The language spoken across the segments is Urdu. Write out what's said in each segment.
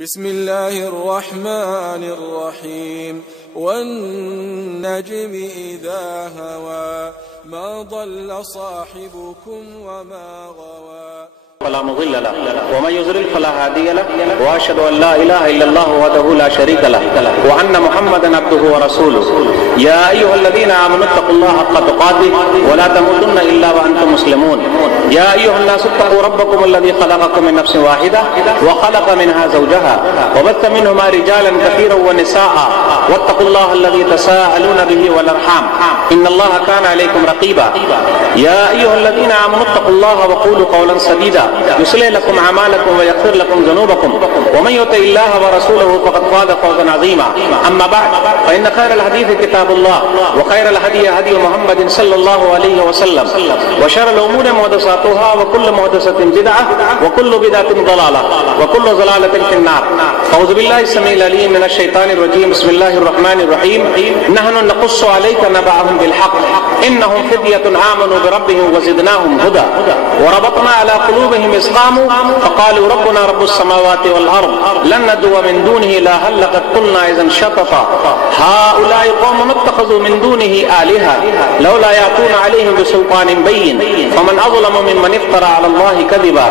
بسم الله الرحمن الرحيم والنجم إذا هوى ما ضل صاحبكم وما غوى فلا مضل له ومن يضلل فلا هادي له واشهد ان لا اله الا الله وحده لا شريك له وان محمدا عبده ورسوله يا ايها الذين امنوا اتقوا الله حق تقاته ولا تموتن الا وانتم مسلمون يا ايها الناس اتقوا ربكم الذي خلقكم من نفس واحده وخلق منها زوجها وبث منهما رجالا كثيرا ونساء واتقوا الله الذي تساءلون به والارحام ان الله كان عليكم رقيبا يا ايها الذين امنوا اتقوا الله وقولوا قولا سديدا يصلح لكم اعمالكم ويغفر لكم ذنوبكم ومن يطع الله ورسوله فقد فاز فوزا عظيما اما بعد فان خير الحديث كتاب الله وخير الهدي هدي محمد صلى الله عليه وسلم وشر الامور محدثاتها وكل محدثة بدعة وكل بدعة ضلالة وكل ضلالة في النار اعوذ بالله السميع العليم من الشيطان الرجيم بسم الله الرحمن الرحيم نحن نقص عليك نبأهم بالحق انهم فتية آمنوا بربهم وزدناهم هدى وربطنا على قلوبهم إذ قاموا فقالوا ربنا رب السماوات والأرض لن ندعو من دونه إلها لقد قلنا إذا شططا هؤلاء قوم اتخذوا من دونه آلهة لولا يأتون عليهم بسلطان بين فمن أظلم ممن افترى على الله كذبا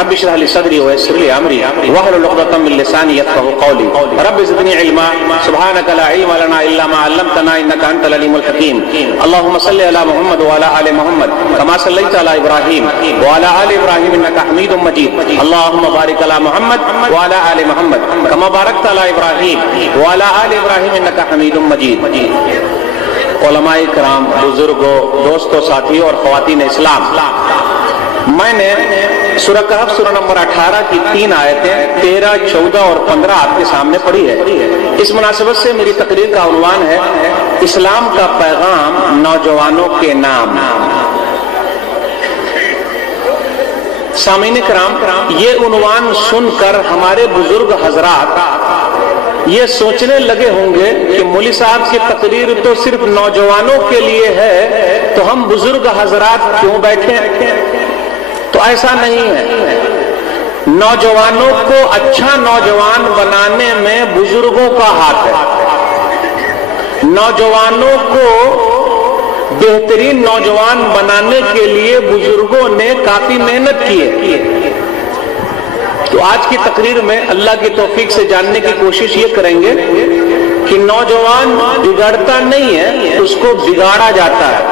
رب اشرح لي صدري ويسر لي أمري واحلل عقدة من لساني يفقهوا قولي رب زدني علما سبحانك لا علم لنا إلا ما علمتنا إنك أنت العليم الحكيم اللهم صل على محمد وعلى آل محمد كما صليت على إبراهيم وعلى آل إبراهيم إنك حميد مجيد اللهم بارك على محمد وعلى آل محمد كما باركت على إبراهيم وعلى آل إبراهيم إنك حميد مجيد علماء کرام بزرگوں دوستوں ساتھیوں اور خواتین اسلام میں نے سورہ کہف سورہ نمبر 18 کی 3 آیتیں 13, 14 اور 15 آپ کے سامنے پڑھی ہے. اس مناسبت سے میری تقریر کا عنوان ہے اسلام کا پیغام نوجوانوں کے نام. سامعین کرام یہ عنوان سن کر ہمارے بزرگ حضرات یہ سوچنے لگے ہوں گے کہ مولوی صاحب کی تقریر تو صرف نوجوانوں کے لیے ہے تو ہم بزرگ حضرات کیوں بیٹھے ہیں؟ تو ایسا نہیں ہے. نوجوانوں کو اچھا نوجوان بنانے میں بزرگوں کا ہاتھ ہے. نوجوانوں کو بہترین نوجوان بنانے کے لیے بزرگوں نے کافی محنت کی ہے. تو آج کی تقریر میں اللہ کی توفیق سے جاننے کی کوشش یہ کریں گے کہ نوجوان بگڑتا نہیں ہے, اس کو بگاڑا جاتا ہے,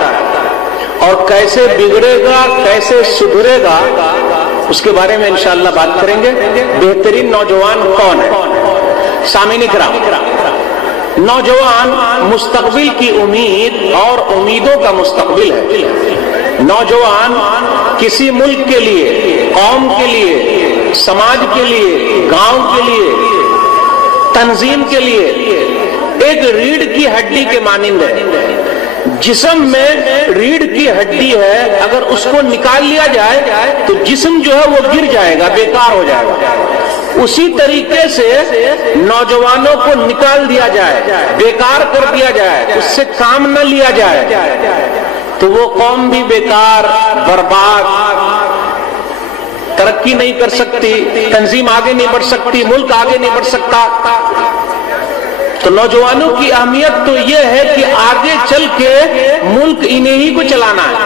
اور کیسے بگڑے گا کیسے سدھرے گا اس کے بارے میں انشاءاللہ بات کریں گے. بہترین نوجوان کون ہے؟ سامعین کرام نوجوان مستقبل کی امید اور امیدوں کا مستقبل ہے. نوجوان کسی ملک کے لیے, قوم کے لیے, سماج کے لیے, گاؤں کے لیے, تنظیم کے لیے ایک ریڑھ کی ہڈی کے مانند ہے. جسم میں ریڑھ کی ہڈی ہے, اگر اس کو نکال لیا جائے تو جسم جو ہے وہ گر جائے گا, بیکار ہو جائے گا. اسی طریقے سے نوجوانوں کو نکال دیا جائے, بیکار کر دیا جائے, اس سے کام نہ لیا جائے تو وہ قوم بھی بیکار, برباد, ترقی نہیں کر سکتی, تنظیم آگے نہیں بڑھ سکتی, ملک آگے نہیں بڑھ سکتا. تو نوجوانوں کی اہمیت تو یہ ہے کہ آگے چل کے ملک انہیں ہی کو چلانا ہے,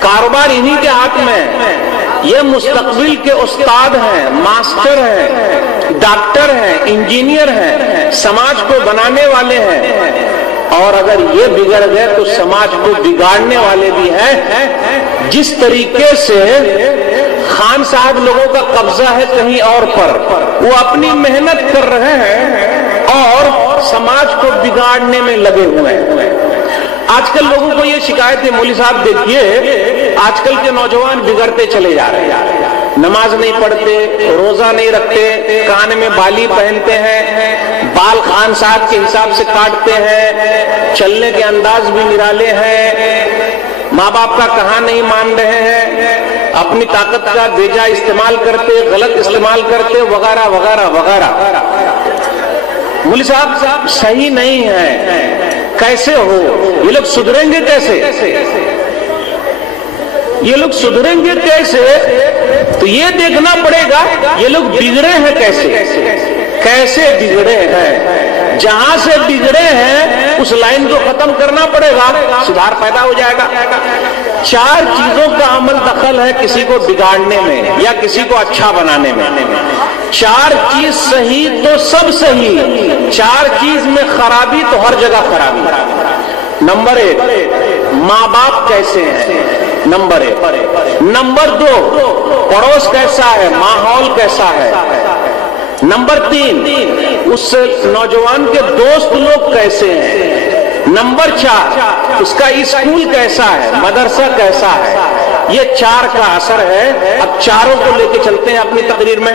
کاروبار انہیں کے ہاتھ میں ہے. یہ مستقبل کے استاد ہیں, ماسٹر ہیں, ڈاکٹر ہیں, انجینئر ہیں, سماج کو بنانے والے ہیں, اور اگر یہ بگڑ گئے تو سماج کو بگاڑنے والے بھی ہیں. جس طریقے سے خان صاحب لوگوں کا قبضہ ہے کہیں اور پر, وہ اپنی محنت کر رہے ہیں اور سماج کو بگاڑنے میں لگے ہوئے ہیں. آج کل لوگوں کو یہ شکایت ہے, مولوی صاحب دیکھیے آج کل کے نوجوان بگڑتے چلے جا رہے ہیں, نماز نہیں پڑھتے, روزہ نہیں رکھتے, کان میں بالی پہنتے ہیں, بال خان صاحب کے حساب سے کاٹتے ہیں, چلنے کے انداز بھی نرالے ہیں, ماں باپ کا کہاں نہیں مان رہے ہیں, اپنی طاقت کا بیجا استعمال کرتے, غلط استعمال کرتے, وغیرہ وغیرہ وغیرہ. مولوی صاحب صحیح نہیں ہے, کیسے ہو؟ یہ لوگ سدھریں گے کیسے؟ یہ لوگ سدھریں گے کیسے تو یہ دیکھنا پڑے گا یہ لوگ بگڑے ہیں کیسے بگڑے ہیں. جہاں سے بگڑے ہیں اس لائن کو ختم کرنا پڑے گا, سدھار پیدا ہو جائے گا. 4 چیزوں کا عمل دخل ہے کسی کو بگاڑنے میں یا کسی کو اچھا بنانے میں. 4 چیز صحیح تو سب صحیح, 4 چیز میں خرابی تو ہر جگہ خرابی. نمبر 1 ماں باپ کیسے ہیں, نمبر 1. نمبر 2 پڑوس کیسا ہے, ماحول کیسا ہے. نمبر 3 اس نوجوان کے دوست لوگ کیسے ہیں. نمبر 4 اس کا اسکول کیسا ہے, مدرسہ کیسا ہے. یہ 4 کا اثر ہے. اب چاروں کو لے کے چلتے ہیں اپنی تقریر میں.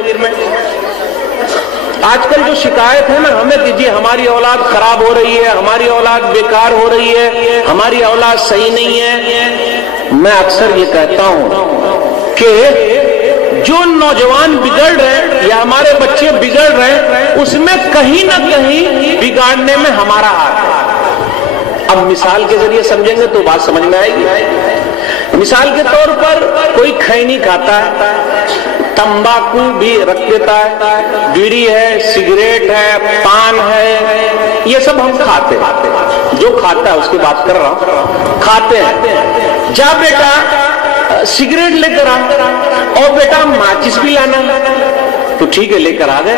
آج کل جو شکایت ہے نا ہمیں کہ جی ہماری اولاد خراب ہو رہی ہے, ہماری اولاد بیکار ہو رہی ہے, ہماری اولاد صحیح نہیں ہے. میں اکثر یہ کہتا ہوں کہ جو نوجوان بگڑ رہے ہیں یا ہمارے بچے بگڑ رہے ہیں اس میں کہیں نہ کہیں بگاڑنے میں ہمارا ہاتھ ہے. اب مثال کے ذریعے سمجھیں گے تو بات سمجھ میں آئے گی. مثال کے طور پر کوئی کھینی کھاتا ہے, تمباکو بھی رکھ دیتا ہے, بیڑی ہے, سگریٹ ہے, پان ہے, یہ سب ہم کھاتے ہیں. جو کھاتا ہے اس کی بات کر رہا ہوں, کھاتے ہیں. جا بیٹا سگریٹ لے کر آ, اور بیٹا ماچس بھی لانا. تو ٹھیک ہے لے کر آ گئے.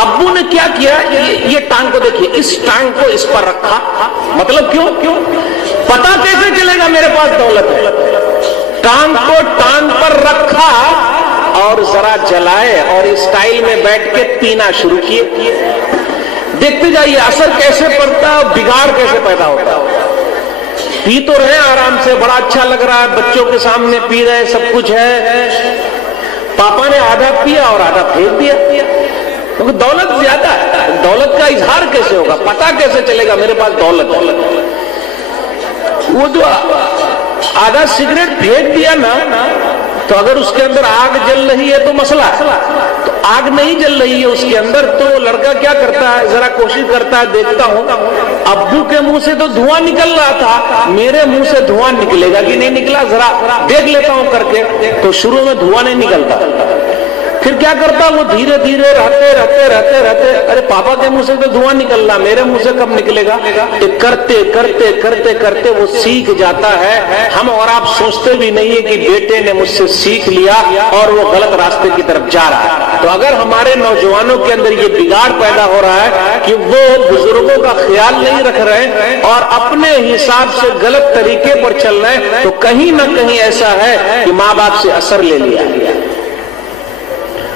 ابو نے کیا کیا, یہ ٹانگ کو دیکھیے, اس ٹانگ کو اس پر رکھا. مطلب کیوں پتا کیسے چلے گا میرے پاس دولت ہے. ٹانگ کو ٹانگ پر رکھا اور ذرا جلائے اور اسٹائل میں بیٹھ کے پینا شروع کیے. دیکھتے جائیے اثر کیسے پڑتا ہے, بگاڑ کیسے پیدا ہوتا ہے. پی تو رہے آرام سے, بڑا اچھا لگ رہا ہے, بچوں کے سامنے پی رہے, سب کچھ ہے. پاپا نے آدھا پیا اور آدھا پھینک دیا کیونکہ دولت زیادہ ہے. دولت کا اظہار کیسے ہوگا, پتا کیسے چلے گا میرے پاس دولت. وہ جو آدھا سگریٹ پھینک دیا نا, تو اگر اس کے اندر آگ جل رہی ہے تو مسئلہ ہے. تو آگ نہیں جل رہی ہے اس کے اندر, تو لڑکا کیا کرتا ہے, ذرا کوشش کرتا ہے, دیکھتا ہوں ابو کے منہ سے تو دھواں نکل رہا تھا, میرے منہ سے دھواں نکلے گا کہ نہیں نکلا, ذرا دیکھ لیتا ہوں کر کے. تو شروع میں دھواں نہیں نکلتا, پھر کیا کرتا وہ دھیرے دھیرے رہتے ارے پاپا کے منہ سے تو دھواں نکل رہا, میرے منہ سے کب نکلے گا. کرتے کرتے کرتے کرتے وہ سیکھ جاتا ہے. ہم اور آپ سوچتے بھی نہیں ہے کہ بیٹے نے مجھ سے سیکھ لیا اور وہ غلط راستے کی طرف جا رہا ہے. تو اگر ہمارے نوجوانوں کے اندر یہ بگاڑ پیدا ہو رہا ہے کہ وہ بزرگوں کا خیال نہیں رکھ رہے اور اپنے حساب سے غلط طریقے پر چل رہے ہیں, تو کہیں نہ کہیں ایسا ہے کہ ماں باپ سے اثر لے لیا.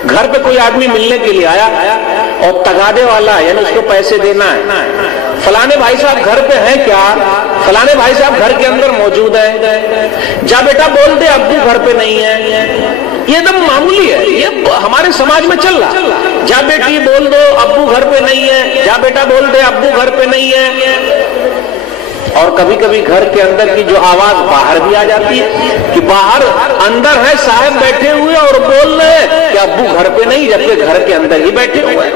گھر پہ کوئی آدمی ملنے کے لیے آیا اور تگادے والا یعنی اس کو پیسے دینا ہے, فلانے بھائی صاحب گھر پہ ہیں کیا, فلانے بھائی صاحب گھر کے اندر موجود ہیں. جا بیٹا بول دے ابو گھر پہ نہیں ہے. یہ ایک دم معمولی ہے, یہ ہمارے سماج میں چل رہا. جا بیٹی بول دو ابو گھر پہ نہیں ہے, جا بیٹا بول دے ابو گھر پہ نہیں ہے. اور کبھی کبھی گھر کے اندر کی جو آواز باہر بھی آ جاتی ہے کہ باہر اندر ہے صاحب بیٹھے ہوئے اور بول رہے ہیں کہ ابو گھر پہ نہیں, جبکہ گھر کے اندر ہی بیٹھے ہوئے.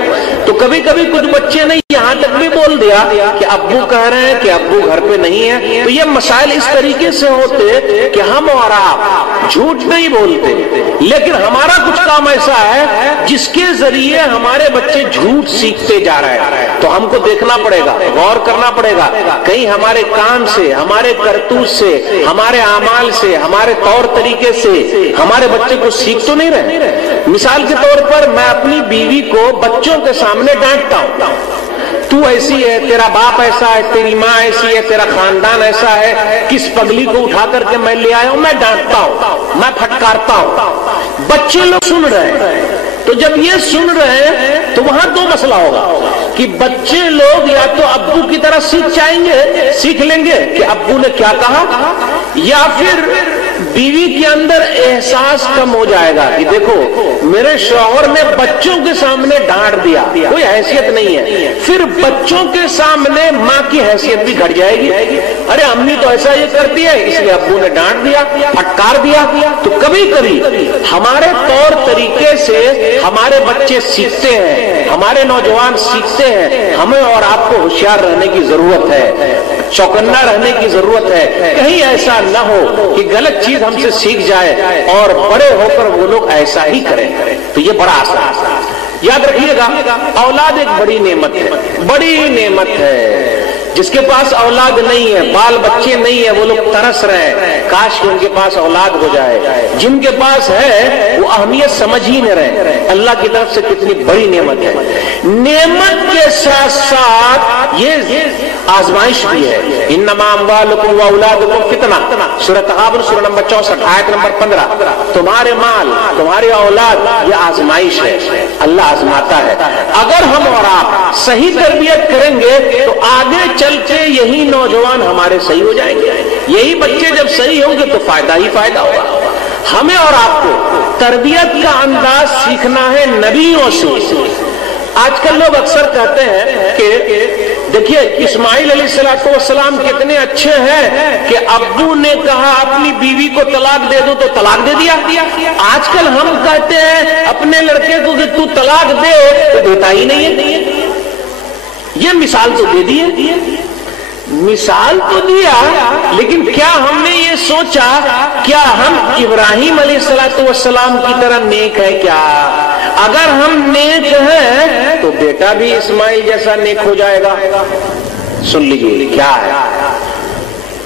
تو کبھی کبھی کچھ بچے نے یہاں تک بھی بول دیا کہ ابو کہہ رہے ہیں کہ ابو گھر پہ نہیں ہے. تو یہ مسائل اس طریقے سے ہوتے کہ ہم اور آپ جھوٹ نہیں بولتے, لیکن ہمارا کچھ کام ایسا ہے جس کے ذریعے ہمارے بچے جھوٹ سیکھتے جا رہے ہیں. تو ہم کو دیکھنا پڑے گا, غور کرنا پڑے گا, کہیں ہمارے کام سے, ہمارے کرتوت سے, ہمارے اعمال سے, ہمارے طور طریقے سے ہمارے بچے کو سیکھ تو نہیں رہے. مثال کے طور پر میں اپنی بیوی کو بچوں کے سامنے ڈانٹتا ہوں, تو ایسی ہے, تیرا باپ ایسا ہے, تیری ماں ایسی ہے, تیرا خاندان ایسا ہے, کس پگلی کو اٹھا کر کے میں لے آیا ہوں. میں ڈانٹتا ہوں, میں پھٹکارتا ہوں. بچے لوگ سن رہے ہیں. تو جب یہ سن رہے ہیں تو وہاں دو مسئلہ ہوگا کہ بچے لوگ یا تو ابو کی طرح سیکھ لیں گے کہ ابو نے کیا کہا, یا پھر بیوی کے اندر احساس کم ہو جائے گا کہ دیکھو میرے شوہر نے بچوں کے سامنے ڈانٹ دیا, کوئی حیثیت نہیں ہے. پھر بچوں کے سامنے ماں کی حیثیت بھی گھٹ جائے گی. ارے امی تو ایسا یہ کرتی ہے, اس لیے ابو نے ڈانٹ دیا, پھٹکار دیا. تو کبھی کبھی ہمارے طور طریقے سے ہمارے بچے سیکھتے ہیں, ہمارے نوجوان سیکھتے ہیں. ہمیں اور آپ کو ہوشیار رہنے کی ضرورت ہے. چوکنا رہنے کی ضرورت ہے، کہیں ایسا نہ ہو کہ غلط چیز ہم سے سیکھ جائے اور بڑے ہو کر وہ لوگ ایسا ہی کریں. تو یہ بڑا آسان. یاد رکھیے گا، اولاد ایک بڑی نعمت ہے، بڑی نعمت ہے. جس کے پاس اولاد نہیں ہے، بال بچے نہیں ہے، وہ لوگ ترس رہے ہیں کاش کہ ان کے پاس اولاد ہو جائے. جن کے پاس ہے وہ اہمیت سمجھ ہی نہیں رہے. اللہ کی طرف سے کتنی بڑی نعمت ہے. نعمت کے ساتھ ساتھ یہ آزمائش بھی ہے. انما اموالکم واولادکم فتنہ، سورۃ تغابن سورہ نمبر 64 آیت نمبر 15. تمہارے مال، تمہاری اولاد یہ آزمائش ہے، اللہ آزماتا ہے. اگر ہم اور آپ صحیح تربیت کریں گے تو آگے چل کے یہی نوجوان ہمارے صحیح ہو جائیں گے. یہی بچے جب صحیح ہوں گے تو فائدہ ہی فائدہ ہوگا. ہمیں اور آپ کو تربیت کا انداز سیکھنا ہے نبیوں سے. آج کل لوگ اکثر کہتے ہیں کہ دیکھیے اسماعیل علیہ السلام کتنے اچھے ہیں کہ ابو نے کہا اپنی بیوی کو طلاق دے دو تو طلاق دے دیا. آج کل ہم کہتے ہیں اپنے لڑکے کو کہ تو طلاق دے تو دیتا ہی نہیں ہے. یہ مثال تو دے دی ہے، مثال تو دیا، لیکن کیا ہم نے یہ سوچا کیا ہم ابراہیم علیہ السلام کی طرح نیک ہے؟ کیا اگر ہم نیک ہیں تو بیٹا بھی اسماعیل جیسا نیک ہو جائے گا. سن لیجیے کیا ہے.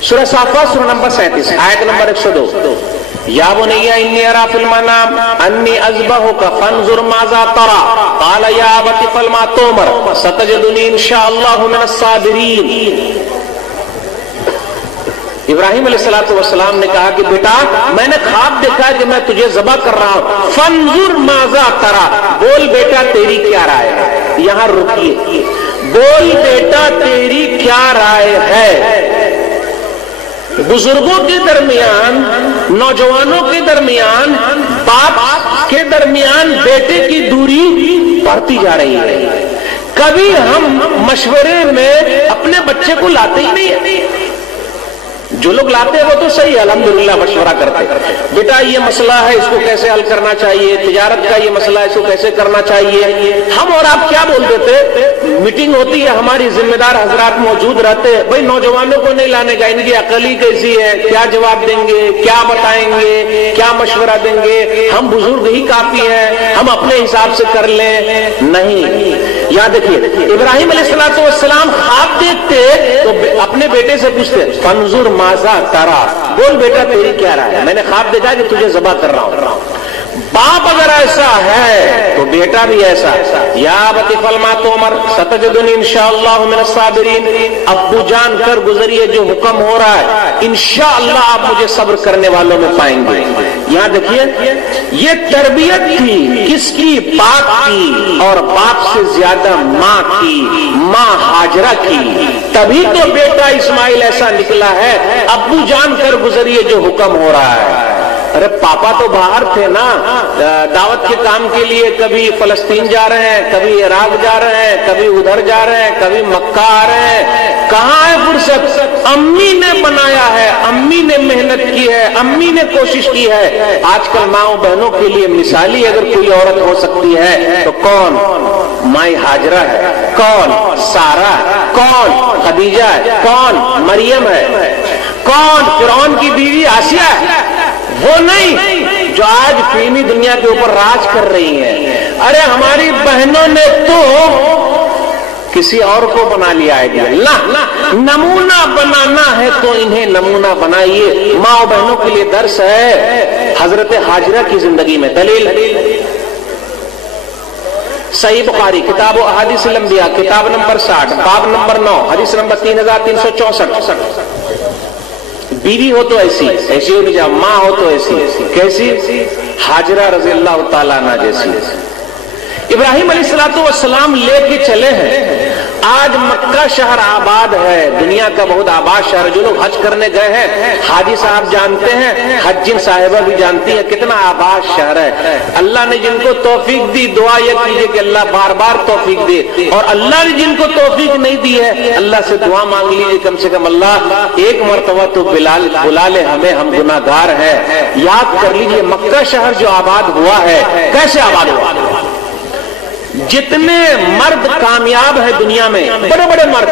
سورہ صافات سورہ نمبر 37 آیت نمبر 102. یا بنی انی ارا فی المنام انی اذبحک فانظر ماذا ترى قال یا ابت افعل ما تؤمر ستجدنی ان شاء اللہ من الصابرین. ابراہیم علیہ السلام نے کہا کہ بیٹا میں نے خواب دیکھا کہ میں تجھے ذبح کر رہا ہوں. فانظر ماذا ترى، بول بیٹا تیری کیا رائے ہے. یہاں رکیے، بول بیٹا تیری کیا رائے ہے. بزرگوں کے درمیان، نوجوانوں کے درمیان، باپ کے درمیان بیٹے کی دوری بڑھتی جا رہی ہے. کبھی ہم مشورے میں اپنے بچے کو لاتے ہی نہیں ہیں. جو لوگ لاتے ہیں وہ تو صحیح ہے، الحمدللہ مشورہ کرتے بیٹا یہ مسئلہ ہے اس کو کیسے حل کرنا چاہیے، تجارت کا یہ مسئلہ ہے اس کو کیسے کرنا چاہیے. ہم اور آپ کیا بول دیتے، میٹنگ ہوتی ہے ہماری ذمہ دار حضرات موجود رہتے ہیں، بھائی نوجوانوں کو نہیں لانے کا، ان کی عقل ہی کیسی ہے، کیا جواب دیں گے، کیا بتائیں گے، کیا مشورہ دیں گے، ہم بزرگ ہی کافی ہیں، ہم اپنے حساب سے کر لیں. نہیں. یاد رکھیے ابراہیم علیہ السلام خواب دیکھتے تو اپنے بیٹے سے پوچھتے فانظر ماذا ترى، بول بیٹا تیری کیا رائے ہے، میں نے خواب دیکھا کہ تجھے ذبح کر رہا ہوں. باپ اگر ایسا ہے تو بیٹا بھی ایسا. یا ابت افعل ما تؤمر ستجدنی ان شاء اللہ من الصابرین. ابو جان کر گزریے جو حکم ہو رہا ہے، انشاءاللہ آپ مجھے صبر کرنے والوں میں پائیں گے. یہاں دیکھیے یہ تربیت تھی کس کی؟ باپ کی، اور باپ سے زیادہ ماں کی، ماں ہاجرہ کی. تبھی تو بیٹا اسماعیل ایسا نکلا ہے. ابو جان کر گزریے جو حکم ہو رہا ہے. ارے پاپا تو باہر تھے نا دعوت کے کام کے لیے، کبھی فلسطین جا رہے ہیں، کبھی عراق جا رہے ہیں، کبھی ادھر جا رہے ہیں، کبھی مکہ آ رہے ہیں. کہاں ہے فرصت؟ امی نے بنایا ہے، امی نے محنت کی ہے، امی نے کوشش کی ہے. آج کل ماؤں بہنوں کے لیے مثالی اگر کوئی عورت ہو سکتی ہے تو کون؟ مائی ہاجرہ ہے. کون؟ سارہ. کون؟ خدیجہ ہے. کون؟ مریم ہے. کون؟ فرعون کی بیوی آسیہ ہے. وہ نہیں جو آج فلمی دنیا کے اوپر راج کر رہی ہیں. ارے ہماری بہنوں نے تو کسی اور کو بنا لیا ہے. نمونہ بنانا ہے تو انہیں نمونہ بنائیے. ماں و بہنوں کے لیے درس ہے حضرت ہاجرہ کی زندگی میں. دلیل صحیح بخاری کتاب و احادیث الانبیاء کتاب نمبر 60 باب نمبر 9 حدیث نمبر 3364. بیوی ہو تو ایسی ایسی ہونی چاہیے، ماں ہو تو ایسی. کیسی؟ ہاجرہ رضی اللہ تعالیٰ عنہ جیسی. ابراہیم علیہ السلام لے کے چلے ہیں. آج مکہ شہر آباد ہے، دنیا کا بہت آباد شہر. جو لوگ حج کرنے گئے ہیں، حاجی صاحب جانتے ہیں، حجین صاحبہ بھی جانتی ہیں کتنا آباد شہر ہے. اللہ نے جن کو توفیق دی، دعا یہ کیجئے کہ اللہ بار بار توفیق دے. اور اللہ نے جن کو توفیق نہیں دی ہے، اللہ سے دعا مانگ لیجیے کم سے کم اللہ ایک مرتبہ تو بلا لے ہمیں، ہم گناہ گار ہیں. یاد کر لیجیے مکہ شہر جو آباد ہوا ہے کیسے آباد ہوا. جتنے مرد کامیاب ہیں دنیا میں، بڑے بڑے مرد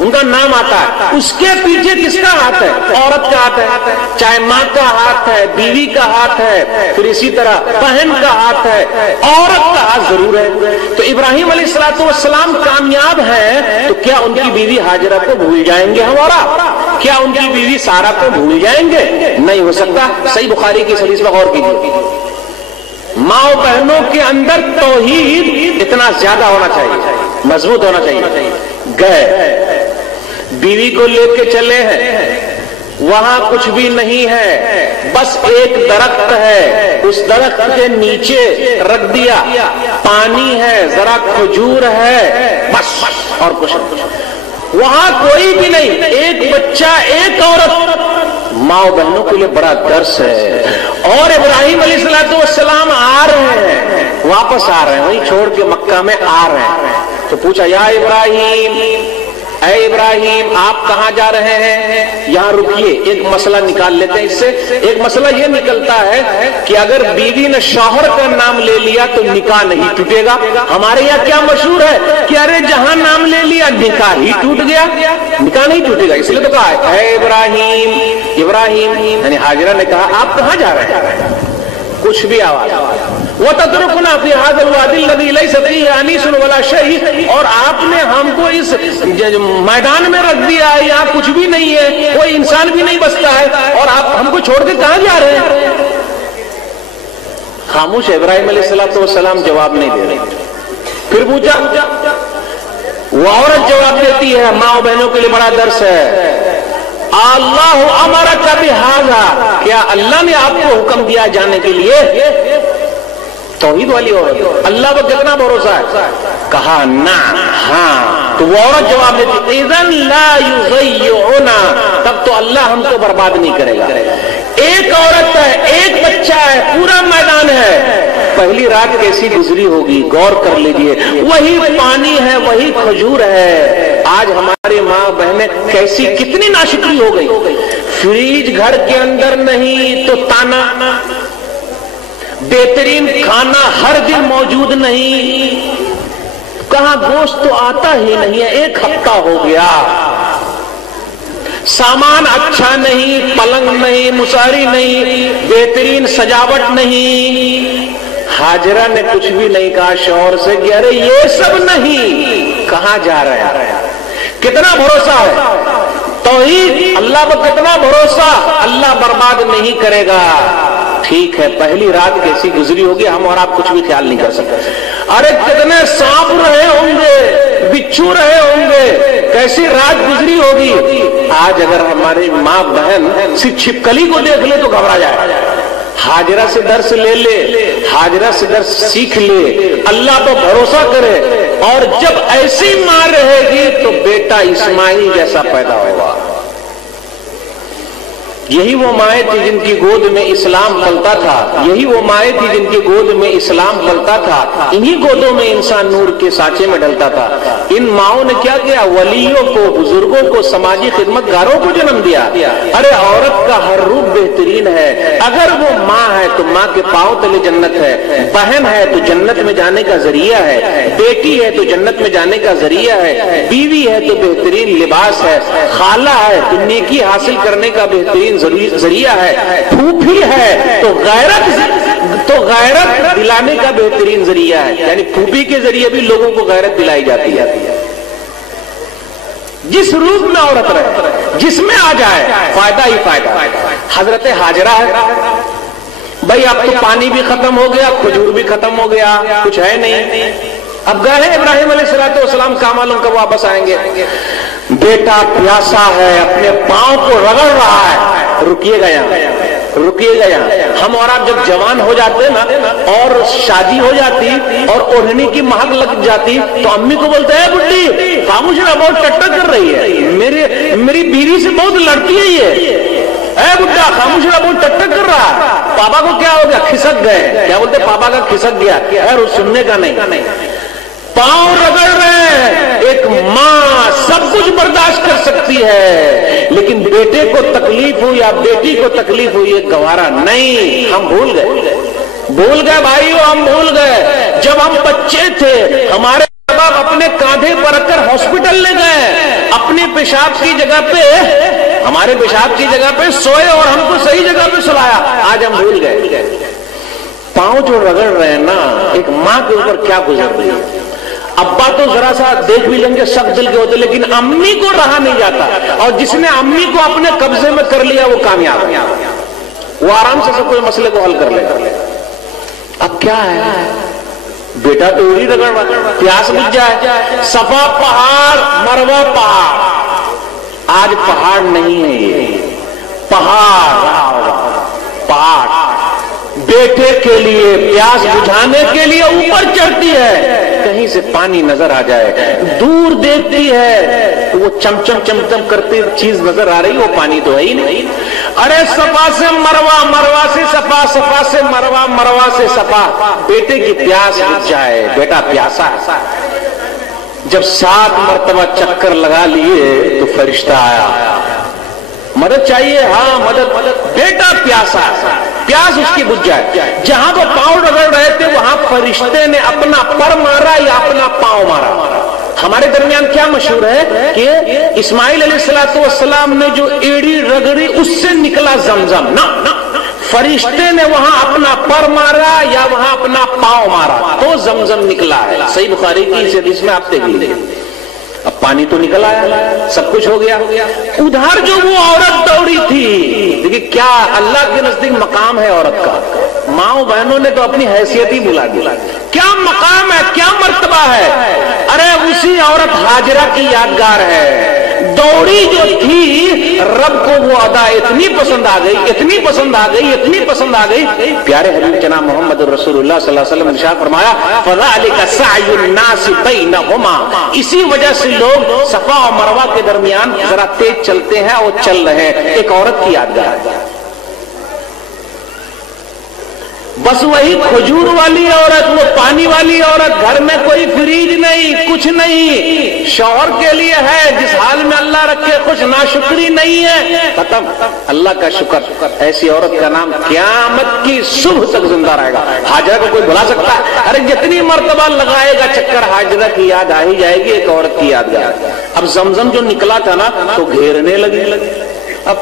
ان کا نام آتا ہے، اس کے پیچھے کس کا ہاتھ ہے؟ عورت کا ہاتھ ہے، چاہے ماں کا ہاتھ ہے، بیوی کا ہاتھ ہے، پھر اسی طرح بہن کا ہاتھ ہے، عورت کا ہاتھ ضرور ہے۔ تو ابراہیم علیہ السلام کامیاب ہیں تو کیا ان کی بیوی ہاجرہ کو بھول جائیں گے ہمارا؟ کیا ان کی بیوی سارا کو بھول جائیں گے؟ نہیں ہو سکتا۔ صحیح بخاری کی حدیث پر غور کیجیے، ماں و بہنوں کے اندر توحید اتنا زیادہ ہونا چاہیے، مضبوط ہونا چاہیے۔ گئے بیوی کو لے کے چلے ہیں، وہاں کچھ بھی نہیں ہے، بس ایک درخت ہے، اس درخت کے نیچے رکھ دیا، پانی ہے، ذرا کھجور ہے، بس اور کچھ نہیں، وہاں کوئی بھی نہیں، ایک بچہ، ایک عورت۔ ماں و بہنوں کے لیے بڑا درس ہے۔ اور ابراہیم علیہ السلام آ رہے ہیں، واپس آ رہے ہیں، وہیں چھوڑ کے مکہ میں آ رہے ہیں۔ تو پوچھا، یا ابراہیم، اے ابراہیم آپ کہاں جا رہے ہیں؟ یہاں رکیے، ایک مسئلہ نکال لیتے ہیں اس سے۔ ایک مسئلہ یہ نکلتا ہے کہ اگر بیوی نے شوہر کا نام لے لیا تو نکاح نہیں ٹوٹے گا۔ ہمارے یہاں کیا مشہور ہے کہ ارے جہاں نام لے لیا نکاح ہی ٹوٹ گیا، نکاح نہیں ٹوٹے گا۔ اس لیے تو کہا ہے اے ابراہیم، ابراہیم یعنی ہاجرہ نے کہا آپ کہاں جا رہے ہیں؟ کچھ بھی آواز وَتَتْرُكُنَا فِي هَذَا الْوَادِ الَّذِي لَيْسَ فِيهِ أَنِيسٌ وَلَا شَيْءٌ، اور آپ نے ہم کو اس میدان میں رکھ دیا ہے، یہاں کچھ بھی نہیں ہے، کوئی انسان بھی نہیں بستا ہے، اور آپ ہم کو چھوڑ کے کہاں جا رہے ہیں؟ خاموش ہے۔ ابراہیم علیہ السلام جواب نہیں دے رہے۔ پھر پوچھا، وہ عورت جواب دیتی ہے، ماں و بہنوں کے لیے بڑا درس ہے، اللہ امرک بہذا، کیا اللہ نے آپ کو حکم دیا جانے کے لیے؟ توحید والی عورت، اللہ پر کتنا بھروسہ ہے؟ کہا نہ، ہاں۔ تو وہ عورت جواب دیتی، اذن لا یضیعنا، تب تو اللہ ہم کو برباد نہیں کرے گا۔ ایک عورت ہے، ایک بچہ ہے، پورا میدان ہے، پہلی رات کیسی گزری ہوگی غور کر لیجئے، وہی پانی ہے، وہی کھجور ہے، آج ہمارے ماں بہنیں کیسی کتنی ناشکری ہو گئی۔ فریج گھر کے اندر نہیں تو تانا، بہترین کھانا ہر دن موجود نہیں، کہاں گوشت تو آتا ہی نہیں ہے، ایک ہفتہ ہو گیا، سامان اچھا نہیں، پلنگ نہیں، مساری نہیں، بہترین سجاوٹ نہیں۔ ہاجرہ نے کچھ بھی نہیں کہا شوہر سے کہ ارے یہ سب نہیں، کہاں جا رہے ہیں؟ کتنا بھروسہ ہے توحید، اللہ پر کتنا بھروسہ، اللہ برباد نہیں کرے گا۔ ٹھیک ہے، پہلی رات کیسی گزری ہوگی ہم اور آپ کچھ بھی خیال نہیں کر سکتے۔ ارے کتنے سانپ رہے ہوں گے، بچھو رہے ہوں گے، کیسی رات گزری ہوگی۔ آج اگر ہماری ماں بہن صرف چھپکلی کو دیکھ لے تو گھبرا جائے۔ ہاجرہ سے درس لے لے، ہاجرہ سے درس سیکھ لے، اللہ پر بھروسہ کرے، اور جب ایسی ماں رہے گی تو بیٹا اسماعیل جیسا پیدا ہوگا۔ یہی وہ مائیں تھی جن کی گود میں اسلام پلتا تھا، یہی وہ مائیں تھی جن کی گود میں اسلام پلتا تھا، انہی گودوں میں انسان نور کے سانچے میں ڈلتا تھا۔ ان ماؤں نے کیا کیا؟ ولیوں کو، بزرگوں کو، سماجی خدمت گاروں کو جنم دیا۔ ارے عورت کا ہر روپ بہترین ہے، اگر وہ ماں ہے تو ماں کے پاؤں تلے جنت ہے، بہن ہے تو جنت میں جانے کا ذریعہ ہے، بیٹی ہے تو جنت میں جانے کا ذریعہ ہے، بیوی ہے تو بہترین لباس ہے، خالہ ہے تو نیکی حاصل کرنے کا بہترین ذریعہ ہے، پھوپھی ہے تو غیرت دلانے کا بہترین ذریعہ ہے، یعنی پھوپھی کے ذریعے بھی لوگوں کو غیرت دلائی جاتی ہے۔ جس روپ میں عورت رہے، جس میں آ جائے، فائدہ ہی فائدہ۔ حضرت ہاجرہ ہے، بھائی اب تو پانی بھی ختم ہو گیا، کھجور بھی ختم ہو گیا، کچھ ہے نہیں۔ اب گئے ہیں ابراہیم علیہ السلام، کہاں معلوم کب واپس آئیں گے۔ بیٹا پیاسا ہے، اپنے پاؤں کو رگڑ رہا ہے، رکیے گا یہاں، رکیے گا یہاں۔ ہم اور آپ جب جوان ہو جاتے نا اور شادی ہو جاتی اور اوڑھنی کی مہک لگ جاتی تو امی کو بولتے ہیں بڈی خاموش رہا، بہت ٹٹر کر رہی ہے، میری بیوی سے بہت لڑتی ہے یہ، اے بڈا خاموش رہا، بہت ٹٹر کر رہا ہے۔ پاپا کو کیا ہو گیا؟ کھسک گئے، کیا بولتے؟ پاپا کا کھسک گیا، خیر سننے کا نہیں، پاؤں رگڑ رہے۔ ایک ماں سب کچھ برداشت کر سکتی ہے، لیکن بیٹے کو تکلیف ہو یا بیٹی کو تکلیف ہو یہ گوارا نہیں۔ ہم بھول گئے بھائیو، ہم بھول گئے۔ جب ہم بچے تھے ہمارے باپ اپنے کاندھے پر رکھ کر ہاسپٹل لے گئے، اپنے پیشاب کی جگہ پہ، ہمارے پیشاب کی جگہ پہ سوئے اور ہم کو صحیح جگہ پہ سلایا، آج ہم بھول گئے۔ پاؤں جو رگڑ رہے ہیں نا، ایک ماں کے اوپر کیا گزر رہی ہے۔ ابا تو ذرا سا دیکھ بھی لیں گے سخت دل کے ہوتے، لیکن امی کو رہا نہیں جاتا، اور جس نے امی کو اپنے قبضے میں کر لیا وہ کامیاب ہے، وہ آرام سے کوئی مسئلے کو حل کر لے گا۔ اب کیا ہے، بیٹا تو وہی رگڑ رہا، پیاس بجھ جائے، صفا پہاڑ مروہ پہاڑ، آج پہاڑ نہیں ہے، یہ پہاڑ بیٹے کے لیے پیاس بجھانے کے لیے اوپر چڑھتی ہے، کہیں سے پانی نظر آ جائے، دور دیکھتی ہے تو وہ چمچم چمچم کرتی چیز نظر آ رہی، وہ پانی تو ہے ہی نہیں۔ ارے صفا سے مروہ، مروہ سے صفا، صفا سے مروہ، مروہ سے صفا، بیٹے کی پیاس بجھ جائے، بیٹا پیاسا ہے۔ جب 7 مرتبہ چکر لگا لیے تو فرشتہ آیا، مدد چاہیے، ہاں مدد، بیٹا پیاسا، پیاس اس کی بجھ جائے۔ جہاں وہ پاؤں رگڑ رہے تھے وہاں فرشتے نے اپنا پر مارا یا اپنا پاؤں مارا۔ ہمارے درمیان کیا مشہور ہے کہ اسماعیل علیہ السلام نے جو ایڑی رگڑی اس سے نکلا زمزم، نہ فرشتے نے وہاں اپنا پر مارا یا وہاں اپنا پاؤں مارا تو زمزم نکلا ہے۔ صحیح بخاری کی اس حدیث میں آپ دیکھ لیجیے۔ اب پانی تو نکل آیا، سب کچھ ہو گیا۔ ادھر جو وہ عورت دوڑی تھی، دیکھیے کیا اللہ کے نزدیک مقام ہے عورت کا، ماؤں بہنوں نے تو اپنی حیثیت ہی بلا دی، کیا مقام ہے، کیا مرتبہ ہے۔ ارے اسی عورت ہاجرہ کی یادگار ہے، دوڑی جو تھی رب کو وہ ادا اتنی پسند آ گئی، اتنی پسند آ گئی، اتنی پسند آ گئی، پیارے حبیب جناب محمد رسول اللہ صلی اللہ علیہ وسلم نے ارشاد فرمایا فَذَلِكَ سَعْيُ النَّاسِ بَيْنَهُمَا، اسی وجہ سے لوگ صفا اور مروہ کے درمیان ذرا تیز چلتے ہیں اور چل رہے ہیں، ایک عورت کی یادگار ہے۔ بس وہی کھجور والی عورت، وہ پانی والی عورت، گھر میں کوئی فریج نہیں، کچھ نہیں، شوہر کے لیے ہے، جس حال میں اللہ رکھے خوش، ناشکری نہیں ہے، ختم، اللہ کا شکر۔ ایسی عورت کا نام قیامت کی صبح تک زندہ رہے گا۔ ہاجرہ کو کوئی بھلا سکتا ہے؟ ارے جتنی مرتبہ لگائے گا چکر ہاجرہ کی یاد آ ہی جائے گی، ایک عورت کی یادگار۔ اب زمزم جو نکلا تھا نا تو گھیرنے لگی۔ اب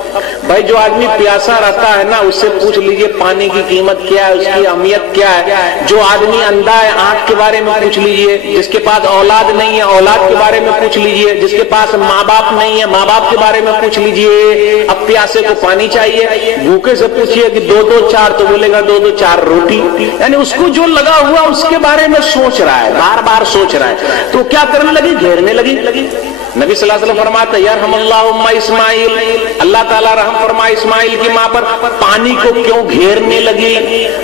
بھائی جو آدمی پیاسا رہتا ہے نا اس سے پوچھ لیجئے پانی کی قیمت کیا ہے، اس کی اہمیت کیا ہے۔ جو آدمی اندھا ہے آنکھ کے بارے میں پوچھ لیجئے، جس کے پاس اولاد نہیں ہے اولاد کے بارے میں پوچھ لیجئے، جس کے پاس ماں باپ نہیں ہے ماں باپ کے بارے میں پوچھ لیجئے۔ اب پیاسے کو پانی چاہیے، بھوکے سے پوچھئے کہ 2 4 تو بولے گا 2 4 روٹی، یعنی اس کو جو لگا ہوا اس کے بارے میں سوچ رہا ہے، بار بار سوچ رہا ہے، تو کیا کرنے لگی، گھیرنے لگی۔ نبی صلی اللہ علیہ وسلم فرماتا ہے یرحم اللہ ام اسماعیل، اللہ تعالیٰ رحم فرمائے اسماعیل کی ماں پر، پانی کو کیوں گھیرنے لگی،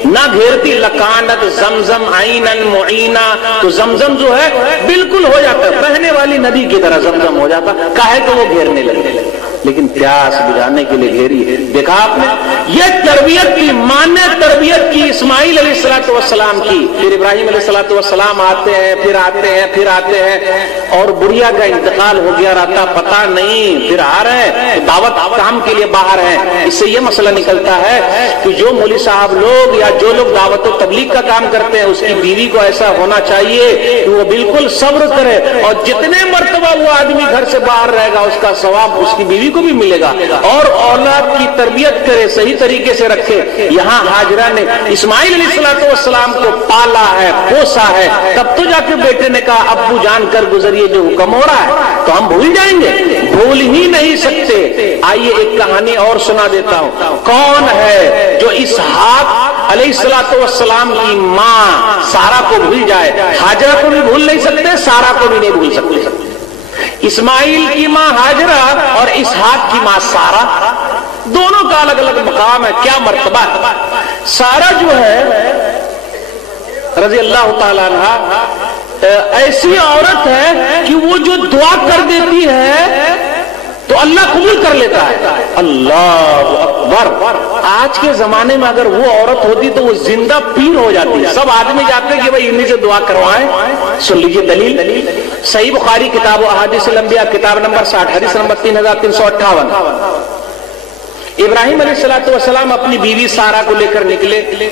نہ گھیرتی لکانت زمزم عینا معینا، تو زمزم جو ہے بالکل ہو جاتا ہے، بہنے والی ندی کی طرح زمزم ہو جاتا، کاہے کہ وہ گھیرنے لگی، لیکن پیاس بجھانے کے لیے گھیری۔ دیکھا آپ نے، یہ تربیت کی، ماں نے تربیت کی اسماعیل علیہ السلام کی۔ پھر ابراہیم علیہ السلام آتے ہیں، پھر آتے ہیں، پھر آتے ہیں، اور بڑھیا کا انتقال ہو گیا رہتا پتہ نہیں، پھر آ رہے ہیں دعوت کام کے لیے باہر ہیں۔ اس سے یہ مسئلہ نکلتا ہے کہ جو مولوی صاحب لوگ یا جو لوگ دعوت و تبلیغ کا کام کرتے ہیں اس کی بیوی کو ایسا ہونا چاہیے کہ وہ بالکل صبر کرے، اور جتنے مرتبہ وہ آدمی گھر سے باہر رہے گا اس کا ثواب اس کی بیوی کو بھی ملے گا، اور اولاد کی تربیت کرے، صحیح طریقے سے رکھے۔ یہاں ہاجرہ نے اسماعیل علیہ السلام کو پالا ہے، پوسا ہے، تب تو جا کے بیٹے نے کہا ابو جان کر گزریے جو حکم ہو رہا ہے، تو ہم بھول جائیں گے، بھول ہی نہیں سکتے۔ آئیے ایک کہانی اور سنا دیتا ہوں، کون ہے جو اسحاق علیہ السلام کی ماں سارا کو بھول جائے؟ ہاجرہ کو بھی بھول نہیں سکتے، سارا کو بھی نہیں بھول سکتے۔ اسماعیل کی ماں ہاجرہ اور اسحاق کی ماں سارا، دونوں کا الگ الگ مقام ہے، کیا مرتبہ ہے۔ سارا جو ہے رضی اللہ تعالیٰ عنہ ایسی عورت ہے کہ وہ جو دعا کر دیتی ہے تو اللہ قبول کر لیتا ہے۔ اللہ اکبر، آج کے زمانے میں اگر وہ عورت ہوتی تو وہ زندہ پیر ہو جاتی ہے، سب آدمی جاتے ہیں کہ بھائی انہی سے دعا کروائیں۔ سن لیجیے دلیل، صحیح بخاری کتاب و احادیث الانبیاء کتاب نمبر 60 حدیث نمبر 3358، ابراہیم علیہ السلام اپنی بیوی سارا کو لے کر نکلے۔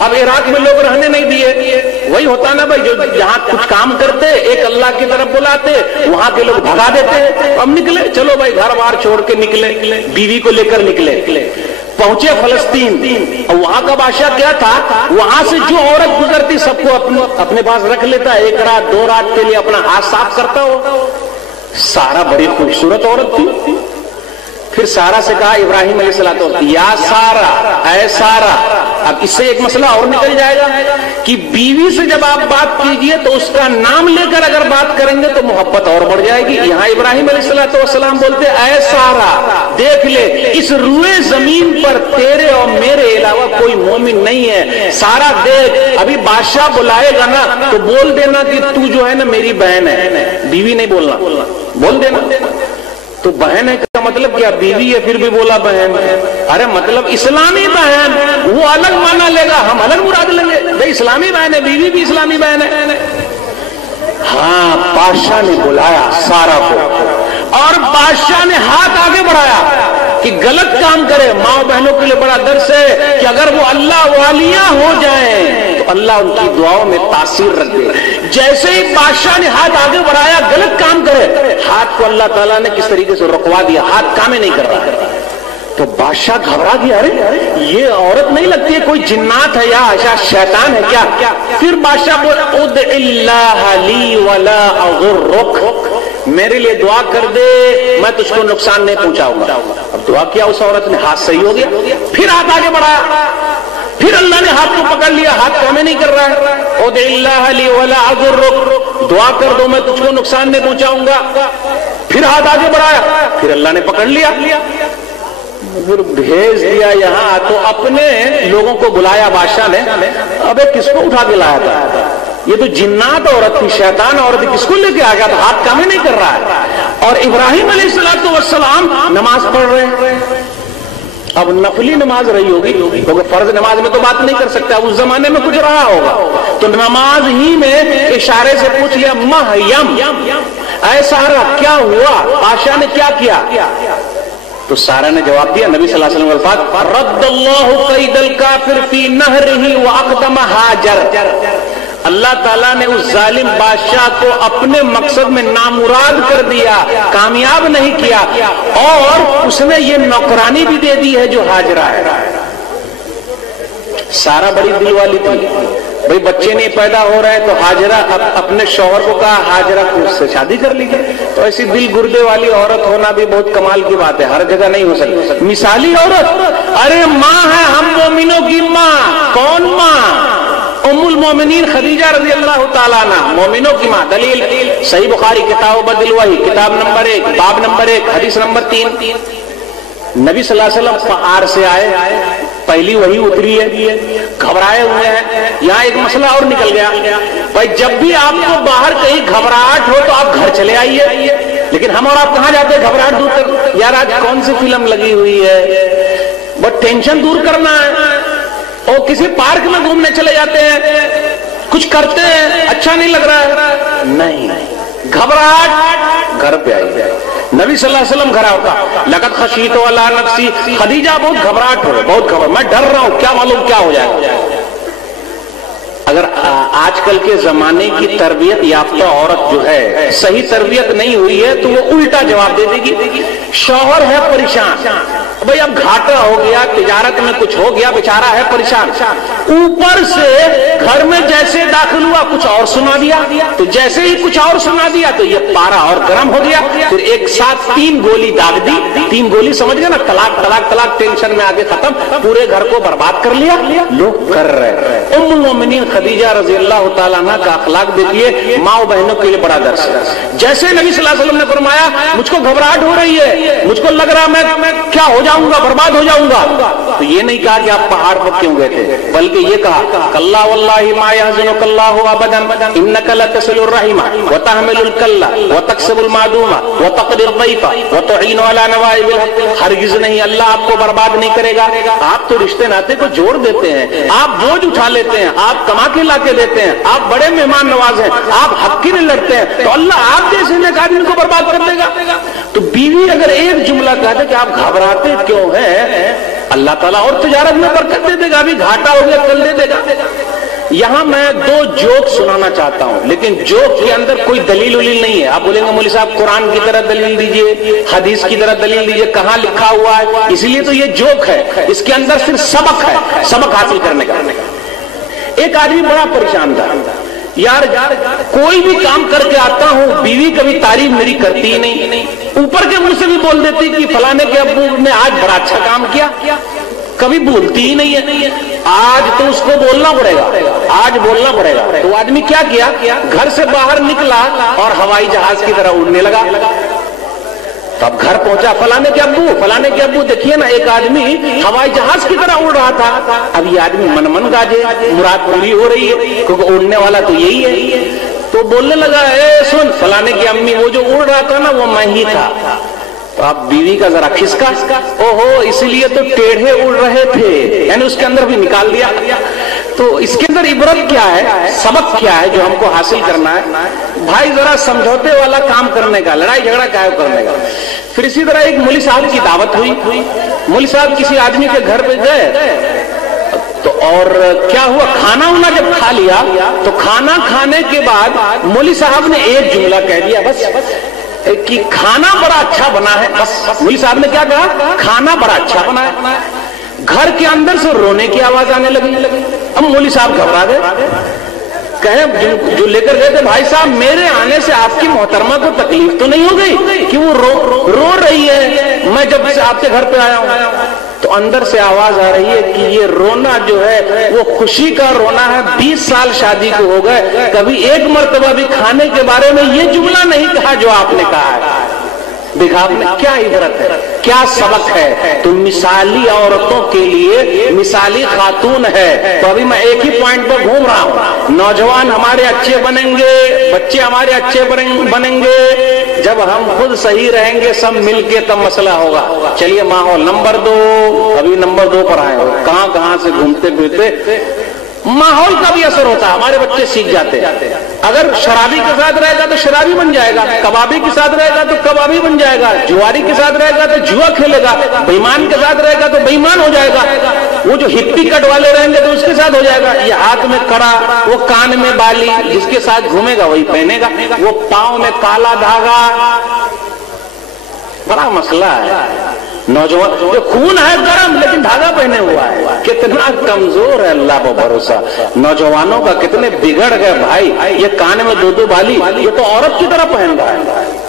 اب عراق میں لوگ رہنے نہیں دیے، وہی ہوتا نا بھائی، جو جہاں کچھ کام کرتے, ایک اللہ کی طرف بلاتے, وہاں کے لوگ بھگا دیتے. اب نکلے, چلو بھائی گھر بار چھوڑ کے نکلے, بیوی کو لے کر نکلے, پہنچے فلسطین. اور وہاں کا بادشاہ کیا تھا, وہاں سے جو عورت گزرتی سب کو اپنے پاس رکھ لیتا, 1 رات 2 رات کے لیے اپنا ہاتھ صاف کرتا ہو. سارا بڑی خوبصورت عورت تھی. پھر سارا سے کہا ابراہیم علیہ السلام, یا سارا, اے سارا. اب اس سے ایک مسئلہ اور نکل جائے گا کہ بیوی سے جب آپ بات کیجئے تو اس کا نام لے کر اگر بات کریں گے تو محبت اور بڑھ جائے گی. یہاں ابراہیم علیہ السلام بولتے اے سارا, دیکھ لے اس روئے زمین پر تیرے اور میرے علاوہ کوئی مومن نہیں ہے. سارا دیکھ, ابھی بادشاہ بلائے گا نا تو بول دینا کہ تو جو ہے نا میری بہن ہے. بیوی نہیں بولنا, بول دینا. تو بہن ہے کا مطلب کیا, بیوی ہے پھر بھی بولا بہن. ارے مطلب اسلامی بہن, وہ الگ مانا لے گا, ہم الگ مراد لیں گے. بھائی اسلامی بہن ہے, بیوی بھی اسلامی بہن ہے. ہاں, بادشاہ نے بلایا سارا کو, اور بادشاہ نے ہاتھ آگے بڑھایا کہ غلط کام کرے. ماں بہنوں کے لیے بڑا درس ہے کہ اگر وہ اللہ والیاں ہو جائیں تو اللہ ان کی دعاؤں میں تاثیر رکھ دے. جیسے ہی بادشاہ نے ہاتھ آگے بڑھایا غلط کام کرے, ہاتھ کو اللہ تعالیٰ نے کس طریقے سے رکوا دیا, ہاتھ کام ہی نہیں کر رہا. تو بادشاہ گھبرا گیا, ارے یہ عورت نہیں لگتی ہے, کوئی جنات ہے یا شیطان ہے کیا. پھر بادشاہ بولا ادع اللہ لی ولا اغرک, میرے لیے دعا کر دے, میں تجھ کو نقصان نہیں پہنچاؤں گا. اب دعا کیا اس عورت نے, ہاتھ صحیح ہو گیا. پھر ہاتھ آگے بڑھایا, پھر اللہ نے ہاتھ کو پکڑ لیا, ہاتھ کام نہیں کر رہا ہے. ادع اللہ لی ولا اغرک, دعا کر دو میں تجھ کو نقصان نہیں پہنچاؤں گا. پھر ہاتھ آگے بڑھایا, پھر اللہ نے پکڑ لیا, پھر بھیج دیا یہاں. تو اپنے لوگوں کو بلایا بادشاہ نے, ابے کس کو اٹھا کے لایا تھا, یہ تو جنات عورت تھی, شیطان عورت تھی, کس کو لے کے آ گیا تھا, ہاتھ کام ہی نہیں کر رہا ہے. اور ابراہیم علیہ السلام نماز پڑھ رہے ہیں. اب نفلی نماز رہی ہوگی, کیونکہ فرض نماز میں تو بات نہیں کر سکتا, اس زمانے میں کچھ رہا ہوگا. تو نماز ہی میں اشارے سے پوچھ لیا مہیم, اے سارا کیا ہوا, بادشاہ نے کیا کیا. تو سارا نے جواب دیا, نبی صلی اللہ علیہ وسلم الفاظ, رد اللہ قید الکافر فی نہرہ واقدم ہاجر. اللہ تعالیٰ نے اس ظالم بادشاہ کو اپنے مقصد میں نامراد کر دیا, کامیاب نہیں کیا, اور اس نے یہ نوکرانی بھی دے دی ہے جو ہاجرہ ہے. سارا بڑی دل والی تھی, بھئی بچے نہیں پیدا ہو رہے تو ہاجرہ اپنے شوہر کو کہا ہاجرہ کو اس سے شادی کر لیجیے. تو ایسی دل گردے والی عورت ہونا بھی بہت کمال کی بات ہے, ہر جگہ نہیں ہو سکتی. مثالی عورت, ارے ماں ہے ہم مومنوں کی ماں. کون ماں, ام المومنین خدیجہ رضی اللہ تعالیٰ عنہ, مومنوں کی ماں. دلیل صحیح بخاری کتاب بدل وحی, کتاب نمبر 1, باب نمبر 1, حدیث نمبر 3. نبی صلی اللہ علیہ وسلم پہاڑ سے آئے, پہلی وحی اتری ہے, گھبرائے ہوئے ہیں. یہاں ایک مسئلہ اور نکل گیا, بھائی جب بھی آپ کو باہر کہیں گھبراہٹ ہو تو آپ گھر چلے آئیے, لیکن ہم اور آپ کہاں جاتے ہیں گھبراہٹ دور کر. یار آج کون سی فلم لگی ہوئی ہے, بس ٹینشن دور کرنا ہے, اور کسی پارک میں گھومنے چلے جاتے ہیں, کچھ کرتے ہیں, اچھا نہیں لگ رہا ہے, نہیں, گھبراہٹ گھر پہ آئی. نبی صلی اللہ علیہ وسلم گھر ہوتا, لقد خشیت علی نفسی, خدیجہ بہت گھبراہٹ ہو, بہت گھبراہٹ, میں ڈر رہا ہوں, کیا معلوم کیا ہو جائے. اگر آج کل کے زمانے کی تربیت یافتہ عورت جو ہے صحیح تربیت نہیں ہوئی ہے تو وہ الٹا جواب دے دے گی. شوہر ہے پریشان, بھئی اب گھاٹا ہو گیا, تجارت میں کچھ ہو گیا, بیچارہ ہے پریشان, اوپر سے گھر میں جیسے داخل ہوا کچھ اور سنا دیا, تو جیسے ہی کچھ اور سنا دیا تو یہ پارا اور گرم ہو گیا. پھر ایک ساتھ 3 گولی داغ دی, 3 گولی سمجھ گئے نا, طلاق طلاق طلاق, ٹینشن میں آگے ختم, پورے گھر کو برباد کر لیا. لوگ کر رہے. ام المومنین خدیجہ رضی اللہ تعالیٰ عنہ کا اخلاق دیکھیے, ماں و بہنوں کے لیے بڑا درس ہے. جیسے نبی صلی اللہ علیہ وسلم نے فرمایا مجھ کو گھبراہٹ ہو رہی ہے, مجھ کو لگ رہا میں کیا ہو جاؤں گا, برباد ہو جاؤں گا, تو یہ نہیں کہا کہ آپ پہاڑ پر کیوں گئے تھے, بلکہ یہ کہا کلا واللہ ما يحزنك الله ابدا انك لتصل الرحم وتحمل الكل وتكسب المعدوم وتقدر الضيف وتعين على نوائب الحق. ہرگز نہیں, اللہ آپ کو برباد نہیں کرے گا. آپ تو رشتے ناطے کو جوڑ دیتے ہیں, آپ بوجھ اٹھا لیتے ہیں, آپ کما کے لا کے دیتے ہیں, آپ بڑے مہمان نواز ہیں, آپ حق کی نہیں لڑتے ہیں, تو اللہ آپ جیسے نیک آدمی کو برباد کر دے گا. تو بیوی اگر ایک جملہ کہتے کہ آپ گھبراتے کیوں ہیں, اللہ تعالیٰ اور تجارت میں برکت دے دے گا, ابھی گھاٹا ہو گیا کل دے دے گا. یہاں میں 2 جوک سنانا چاہتا ہوں، لیکن جوک کے اندر کوئی دلیل ولیل نہیں ہے. آپ بولیں گے مولوی صاحب قرآن کی طرح دلیل دیجئے، حدیث کی طرح دلیل دیجئے، کہاں لکھا ہوا ہے؟ اس لیے تو یہ جوک ہے، اس کے اندر صرف سبق ہے، سبق حاصل کرنے کا. ایک آدمی بڑا پریشان تھا، یار کوئی بھی کام کر کے آتا ہوں، بیوی کبھی تعریف میری کرتی ہی نہیں، اوپر کے منہ سے بھی بول دیتی کہ فلانے کے ابو نے آج بڑا اچھا کام کیا، کبھی بولتی ہی نہیں ہے. آج تو اس کو بولنا پڑے گا، آج بولنا پڑے گا. تو آدمی کیا کیا، گھر سے باہر نکلا اور ہوائی جہاز کی طرح اڑنے لگا. تو اب گھر پہنچا، فلانے کے ابو دیکھیے نا، ایک آدمی ہوائی جہاز کی طرح اڑ رہا تھا. اب یہ آدمی من گاجے، مراد پوری ہو رہی ہے کیونکہ اڑنے والا تو یہی ہے. تو بولنے لگا، اے سن فلانے کی امی، وہ جو اڑ رہا تھا نا وہ میں ہی تھا. تو آپ بیوی کا ذرا کھسکا، اوہو اس لیے تو ٹیڑھے اڑ رہے تھے، یعنی اس کے اندر بھی نکال دیا. تو اس کے اندر عبرت کیا ہے، سبق کیا ہے جو ہم کو حاصل کرنا ہے؟ بھائی ذرا سمجھوتے والا کام کرنے کا، لڑائی جھگڑا کیا کرنے کا. پھر اسی طرح ایک مولوی صاحب کی دعوت ہوئی، مولوی صاحب کسی آدمی کے گھر پہ گئے تو اور کیا ہوا، کھانا وانا جب کھا لیا تو کھانا کھانے کے بعد مولوی صاحب نے ایک جملہ کہہ دیا بس کہ کھانا بڑا اچھا بنا ہے. بس مولوی صاحب نے کیا کہا، کھانا بڑا اچھا بنا ہے. گھر کے اندر سے رونے کی آواز آنے لگی. اب مولوی صاحب گھبرا گئے، کہے جو لے کر گئے تھے، بھائی صاحب میرے آنے سے آپ کی محترمہ کو تکلیف تو نہیں ہو گئی کہ وہ رو رہی ہے میں جب سے آپ کے گھر پہ آیا ہوں؟ تو اندر سے آواز آ رہی ہے کہ یہ رونا جو ہے وہ خوشی کا رونا ہے. 20 سال شادی کو ہو گئے، کبھی ایک مرتبہ بھی کھانے کے بارے میں یہ جملہ نہیں کہا جو آپ نے کہا ہے. دیکھا آپ نے کیا عبرت ہے، کیا سبق ہے. تو مثالی عورتوں کے لیے مثالی خاتون ہے. تو ابھی میں ایک ہی پوائنٹ پر گھوم رہا ہوں، نوجوان ہمارے اچھے بنیں گے، بچے ہمارے اچھے بنیں گے جب ہم خود صحیح رہیں گے، سب مل کے تب مسئلہ ہوگا. چلیے ماحول نمبر 2، ابھی نمبر 2 پر آئے ہو، کہاں سے گھومتے پھرتے. ماحول کا بھی اثر ہوتا ہے، ہمارے بچے سیکھ جاتے ہیں. اگر شرابی کے ساتھ رہے گا تو شرابی بن جائے گا، کبابی کے ساتھ رہے گا تو کبابی بن جائے گا، جواری کے ساتھ رہے گا تو جوا کھیلے گا، بےمان کے ساتھ رہے گا تو بےمان ہو جائے گا. وہ جو ہپی کٹ والے رہیں گے تو اس کے ساتھ ہو جائے گا. یہ ہاتھ میں کڑا، وہ کان میں بالی، جس کے ساتھ گھومے گا وہی پہنے گا. وہ پاؤں میں کالا دھاگا، بڑا مسئلہ ہے. نوجوان جو خون ہے گرم لیکن دھاگا پہنے ہوا ہے، کتنا کمزور ہے اللہ پر بھروسہ. نوجوانوں کا کتنے بگڑ گئے بھائی. یہ کان میں 2 بالی، یہ تو عورت کی طرح پہن رہا ہے.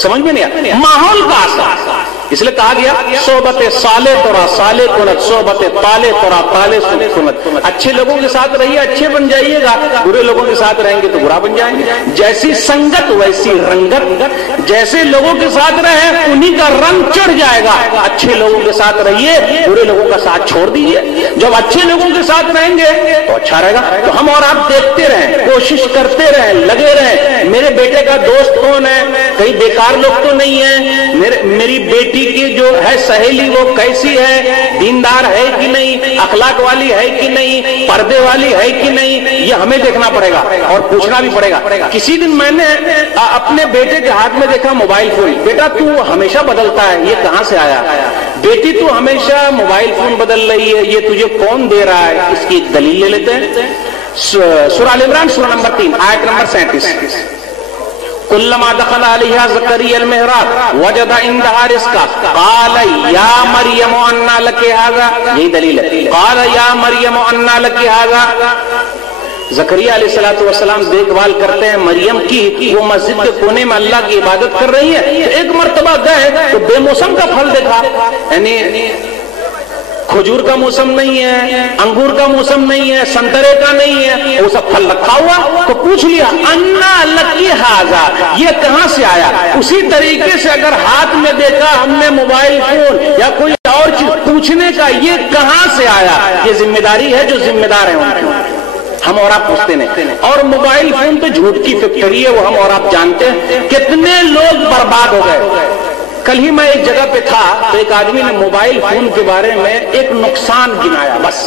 سمجھ میں نہیں آیا ماحول کا اثر. اس لیے کہا گیا صحبت صالح تورا صالح کنت، صحبت طالح تورا طالح کنت. اچھے لوگوں کے ساتھ رہیے، اچھے بن جائیے گا. برے لوگوں کے ساتھ رہیں گے تو برا بن جائیں گے. جیسی سنگت ویسی رنگت، جیسے لوگوں کے ساتھ رہیں انہی کا رنگ چڑھ جائے گا. اچھے لوگوں کے ساتھ رہیے، برے لوگوں کا ساتھ چھوڑ دیجیے. جب اچھے لوگوں کے ساتھ رہیں گے تو اچھا رہے گا. تو ہم اور آپ دیکھتے رہیں، کوشش کرتے رہیں، لگے رہیں. میرے بیٹے کا دوست کون ہے؟ کئی بیکار لوگ تو نہیں ہیں. میری بیٹی کی جو ہے سہیلی وہ کیسی ہے، دیندار ہے کہ نہیں، اخلاق والی ہے کہ نہیں، پردے والی ہے کہ نہیں، یہ ہمیں دیکھنا پڑے گا اور پوچھنا بھی پڑے گا. کسی دن میں نے اپنے بیٹے کے ہاتھ میں دیکھا موبائل فون. بیٹا تو ہمیشہ بدلتا ہے، یہ کہاں سے آیا؟ بیٹی تو ہمیشہ موبائل فون بدل رہی ہے، یہ تجھے کون دے رہا ہے؟ اس کی دلیل لے لیتے ہیں. سورہ آل عمران سورہ نمبر 3 آیت نمبر 37. کلما دخل علیہا زکریا المحراب وجد عندها رزقا قال یا مریم انا لک ھذا. یہی دلیل ہے. قال یا مریم انا لک ھذا. زکریا علیہ الصلوۃ والسلام دیکھ بھال کرتے ہیں مریم کی، وہ مسجد کے کونے میں اللہ کی عبادت کر رہی ہے. ایک مرتبہ گئے تو بے موسم کا پھل دیکھا، یعنی کھجور کا موسم نہیں ہے، انگور کا موسم نہیں ہے، سنترے کا نہیں ہے، وہ سب پھل رکھا ہوا. تو پوچھ لیا انا لکی ھذا، یہ کہاں سے آیا؟ اسی طریقے سے اگر ہاتھ میں دیکھا ہم نے موبائل فون یا کوئی اور چیز، پوچھنے کا یہ کہاں سے آیا. یہ ذمہ داری ہے جو ذمہ دار ہیں ان کی. ہم اور آپ پوچھتے نہیں. اور موبائل فون تو جھوٹ کی فیکٹری ہے، وہ ہم اور آپ جانتے ہیں. کتنے لوگ برباد ہو گئے. کل ہی میں ایک جگہ پہ تھا تو ایک آدمی نے موبائل فون کے بارے میں ایک نقصان گنایا. بس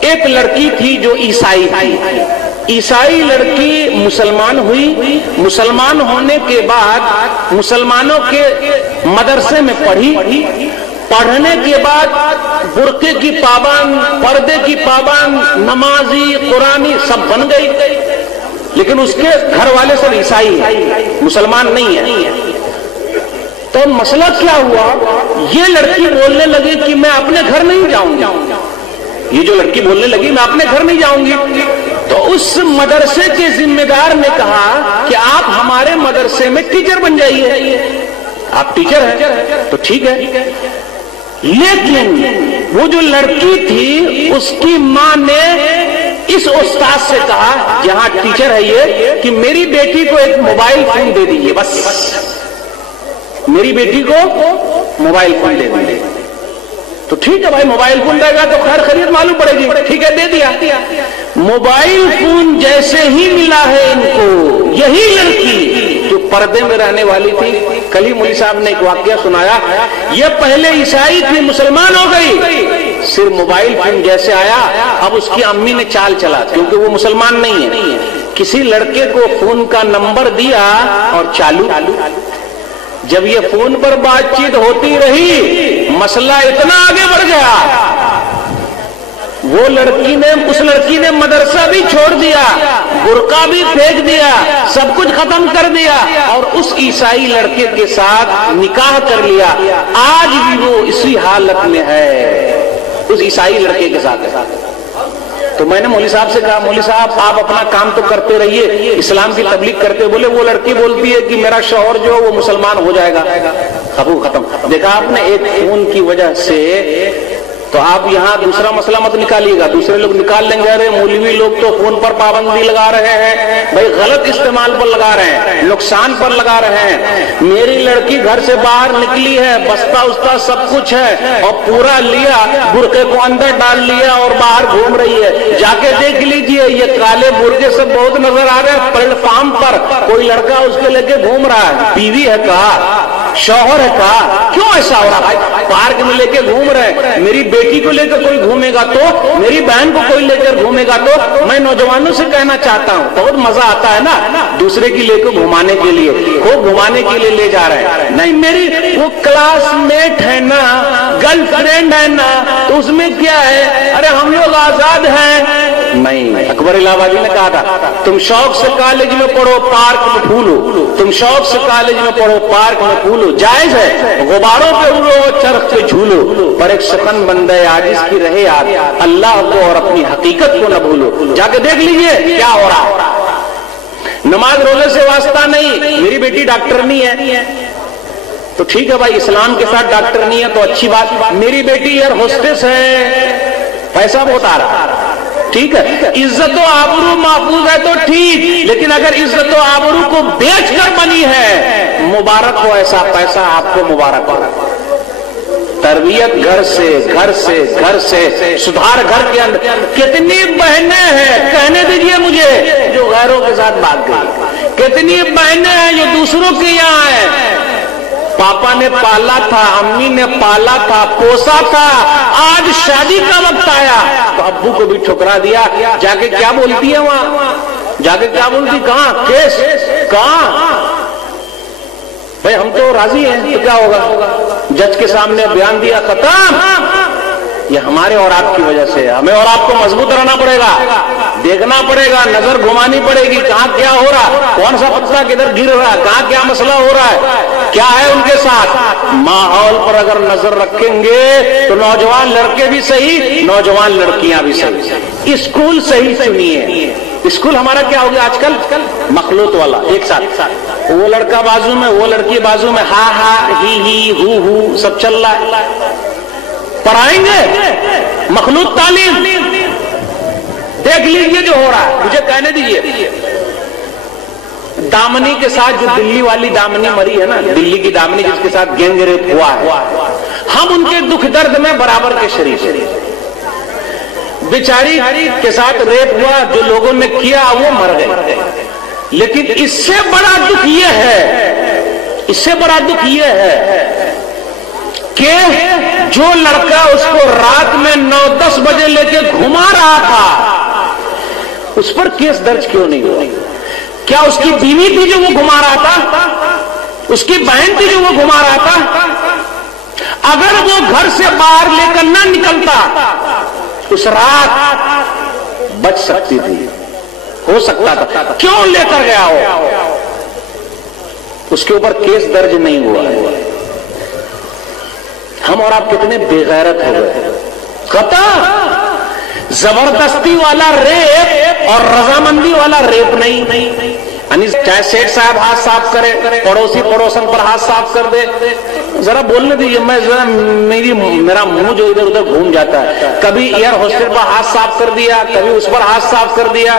ایک لڑکی تھی جو عیسائی تھی، عیسائی لڑکی مسلمان ہوئی. مسلمان ہونے کے بعد مسلمانوں کے مدرسے میں پڑھی پڑھنے کے بعد برقعے کی پابند، پردے کی پابند، نمازی، قرآنی سب بن گئی، لیکن اس کے گھر والے سب عیسائی ہیں، مسلمان نہیں ہیں۔ تو مسئلہ کیا ہوا؟ یہ لڑکی بولنے لگی کہ میں اپنے گھر نہیں جاؤں گی، یہ جو لڑکی بولنے لگی میں اپنے گھر نہیں جاؤں گی۔ تو اس مدرسے کے ذمہ دار نے کہا کہ آپ ہمارے مدرسے میں ٹیچر بن جائیے، آپ ٹیچر ہیں تو ٹھیک ہے۔ لیکن وہ جو لڑکی تھی اس کی ماں نے اس استاد سے کہا جہاں ٹیچر ہے یہ، کہ میری بیٹی کو ایک موبائل فون دے دیجیے، بس میری بیٹی کو موبائل فون دے دیجیے۔ تو ٹھیک ہے بھائی، موبائل فون دے گا تو خیر خرید معلوم پڑے گی، ٹھیک ہے دے دیا۔ موبائل فون جیسے ہی ملا ہے ان کو، یہی لڑکی جو پردے میں رہنے والی تھی، کل ہی مولوی صاحب نے ایک واقعہ سنایا، یہ پہلے عیسائی تھی مسلمان ہو گئی، صرف موبائل فون جیسے آیا اب اس کی امی نے چال چلا، کیونکہ وہ مسلمان نہیں ہے، کسی لڑکے کو فون کا نمبر دیا اور چالو۔ جب یہ فون پر بات چیت ہوتی رہی مسئلہ اتنا آگے بڑھ گیا، وہ اس لڑکی نے مدرسہ بھی چھوڑ دیا، برقع بھی پھینک دیا، سب کچھ ختم کر دیا اور اس عیسائی لڑکے کے ساتھ نکاح کر لیا۔ آج بھی وہ اسی حالت میں ہے، اس عیسائی لڑکے کے ساتھ ہے۔ تو میں نے مولوی صاحب سے کہا، مولوی صاحب آپ اپنا کام تو کرتے رہیے، اسلام کی تبلیغ کرتے، بولے وہ لڑکی بولتی ہے کہ میرا شوہر جو وہ مسلمان ہو جائے گا، ختم۔ دیکھا آپ نے ایک فون کی وجہ سے، تو آپ یہاں دوسرا مسئلہ مت نکالیے گا، دوسرے لوگ نکال لیں گے، ارے مولوی لوگ تو فون پر پابندی لگا رہے ہیں، بھائی غلط استعمال پر لگا رہے ہیں، نقصان پر لگا رہے ہیں۔ میری لڑکی گھر سے باہر نکلی ہے، بستہ استہ سب کچھ ہے اور پورا لیا، برقعے کو اندر ڈال لیا اور باہر گھوم رہی ہے، جا کے دیکھ لیجئے یہ کالے برقعے سب بہت نظر آ رہے ہیں، پلیٹ فارم پر کوئی لڑکا اس کے لے کے گھوم رہا ہے، بیوی ہے کہا، شوہر ہے کہا، کیوں ایسا ہو رہا ہے؟ پارک میں لے کے گھوم رہے، میری بیٹی کو لے کر کوئی گھومے گا تو، میری بہن کو کوئی لے کر گھومے گا تو، میں نوجوانوں سے کہنا چاہتا ہوں بہت مزہ آتا ہے نا دوسرے کی لے کے گھمانے کے لیے، خوب گھمانے کے لیے لے جا رہے ہیں، نہیں میری وہ کلاس میٹ ہے نا، گرل فرینڈ ہے نا، تو اس میں کیا ہے، ارے ہم لوگ آزاد ہیں۔ نہیں، اکبر الہ آبادی نے کہا تھا تم شوق سے کالج میں پڑھو پارک میں پھولو، تم شوق سے کالج میں پڑھو پارک میں پھولو، جائز ہے غباروں پہ اڑو چرخ پہ جھولو، پر ایک سخن بندہ عاجز کی رہے یاد، اللہ کو اور اپنی حقیقت کو نہ بھولو۔ جا کے دیکھ لیجئے کیا ہو رہا ہے۔ نماز روزے سے واسطہ نہیں، میری بیٹی ڈاکٹر نہیں ہے تو ٹھیک ہے بھائی، اسلام کے ساتھ ڈاکٹر نہیں ہے تو اچھی بات، میری بیٹی ایئر ہوسٹس ہے، پیسہ بہت آ رہا ہے، ٹھیک ہے، عزت و آبرو محفوظ ہے تو ٹھیک، لیکن اگر عزت و آبرو کو بیچ کر بنی ہے، مبارک ہو ایسا پیسہ آپ کو، مبارک ہو۔ تربیت گھر سے سدھار گھر کے اندر۔ کتنی بہنیں ہیں، کہنے دیجئے مجھے، جو غیروں کے ساتھ بات گئی، کتنی بہنیں ہیں جو دوسروں کے یہاں ہیں، پاپا نے پالا تھا، امی نے پالا تھا، پوسا تھا، آج شادی کا وقت آیا تو ابو کو بھی ٹھکرا دیا، جا کے کیا بولتی ہے وہاں، جا کے کیا بولتی، کہاں کیس، کہاں، بھائی ہم تو راضی ہیں تو کیا ہوگا، جج کے سامنے بیان دیا، ختم۔ یہ ہمارے اور آپ کی وجہ سے، ہمیں اور آپ کو مضبوط رہنا پڑے گا، دیکھنا پڑے گا، نظر گھمانی پڑے گی، کہاں کیا ہو رہا، کون سا پتہ کدھر گر رہا ہے، کہاں کیا مسئلہ ہو رہا ہے، کیا ہے ان کے ساتھ۔ ماحول پر اگر نظر رکھیں گے تو نوجوان لڑکے بھی صحیح، نوجوان لڑکیاں بھی صحیح۔ اسکول صحیح سنیے، اسکول ہمارا کیا ہو گیا آج کل، مخلوط والا، ایک ساتھ، وہ لڑکا بازو میں، وہ لڑکی بازو میں، ہا ہا ہی ہو سب چل رہا ہے۔ پڑھائیں گے مخلوط تعلیم، دیکھ لیجئے جو ہو رہا ہے، مجھے کہنے دیجئے، دامنی کے ساتھ جو دلی والی دامنی مری ہے نا، دلی کی دامنی جس کے ساتھ گینگ ریپ ہوا ہے، ہم ان کے دکھ درد میں برابر کے شریک، بیچاری کے ساتھ ریپ ہوا، جو لوگوں نے کیا وہ مر گئے، لیکن اس سے بڑا دکھ یہ ہے، اس سے بڑا دکھ یہ ہے کہ جو لڑکا اس کو رات میں 9-10 بجے لے کے گھما رہا تھا، اس پر کیس درج کیوں نہیں ہوا؟ کیا اس کی بیوی تھی جو وہ گھما رہا تھا، اس کی بہن تھی جو وہ گھما رہا تھا؟ اگر وہ گھر سے باہر لے کر نہ نکلتا اس رات بچ سکتی تھی، ہو سکتا تھا، کیوں لے کر گیا ہو؟ اس کے اوپر کیس درج نہیں ہوا ہے۔ ہم اور آپ کتنے بے غیرت ہو گئے، قطع زبردستی والا ریپ اور رضامندی والا ریپ نہیں، یعنی چاہے سیٹ صاحب ہاتھ صاف کرے، پڑوسی پڑوسن پر ہاتھ صاف کر دے، ذرا بولنے دیجیے، میں ذرا میرا منہ جو ادھر ادھر گھوم جاتا ہے، کبھی ایئر ہوسٹل پر ہاتھ صاف کر دیا، کبھی اس پر ہاتھ صاف کر دیا،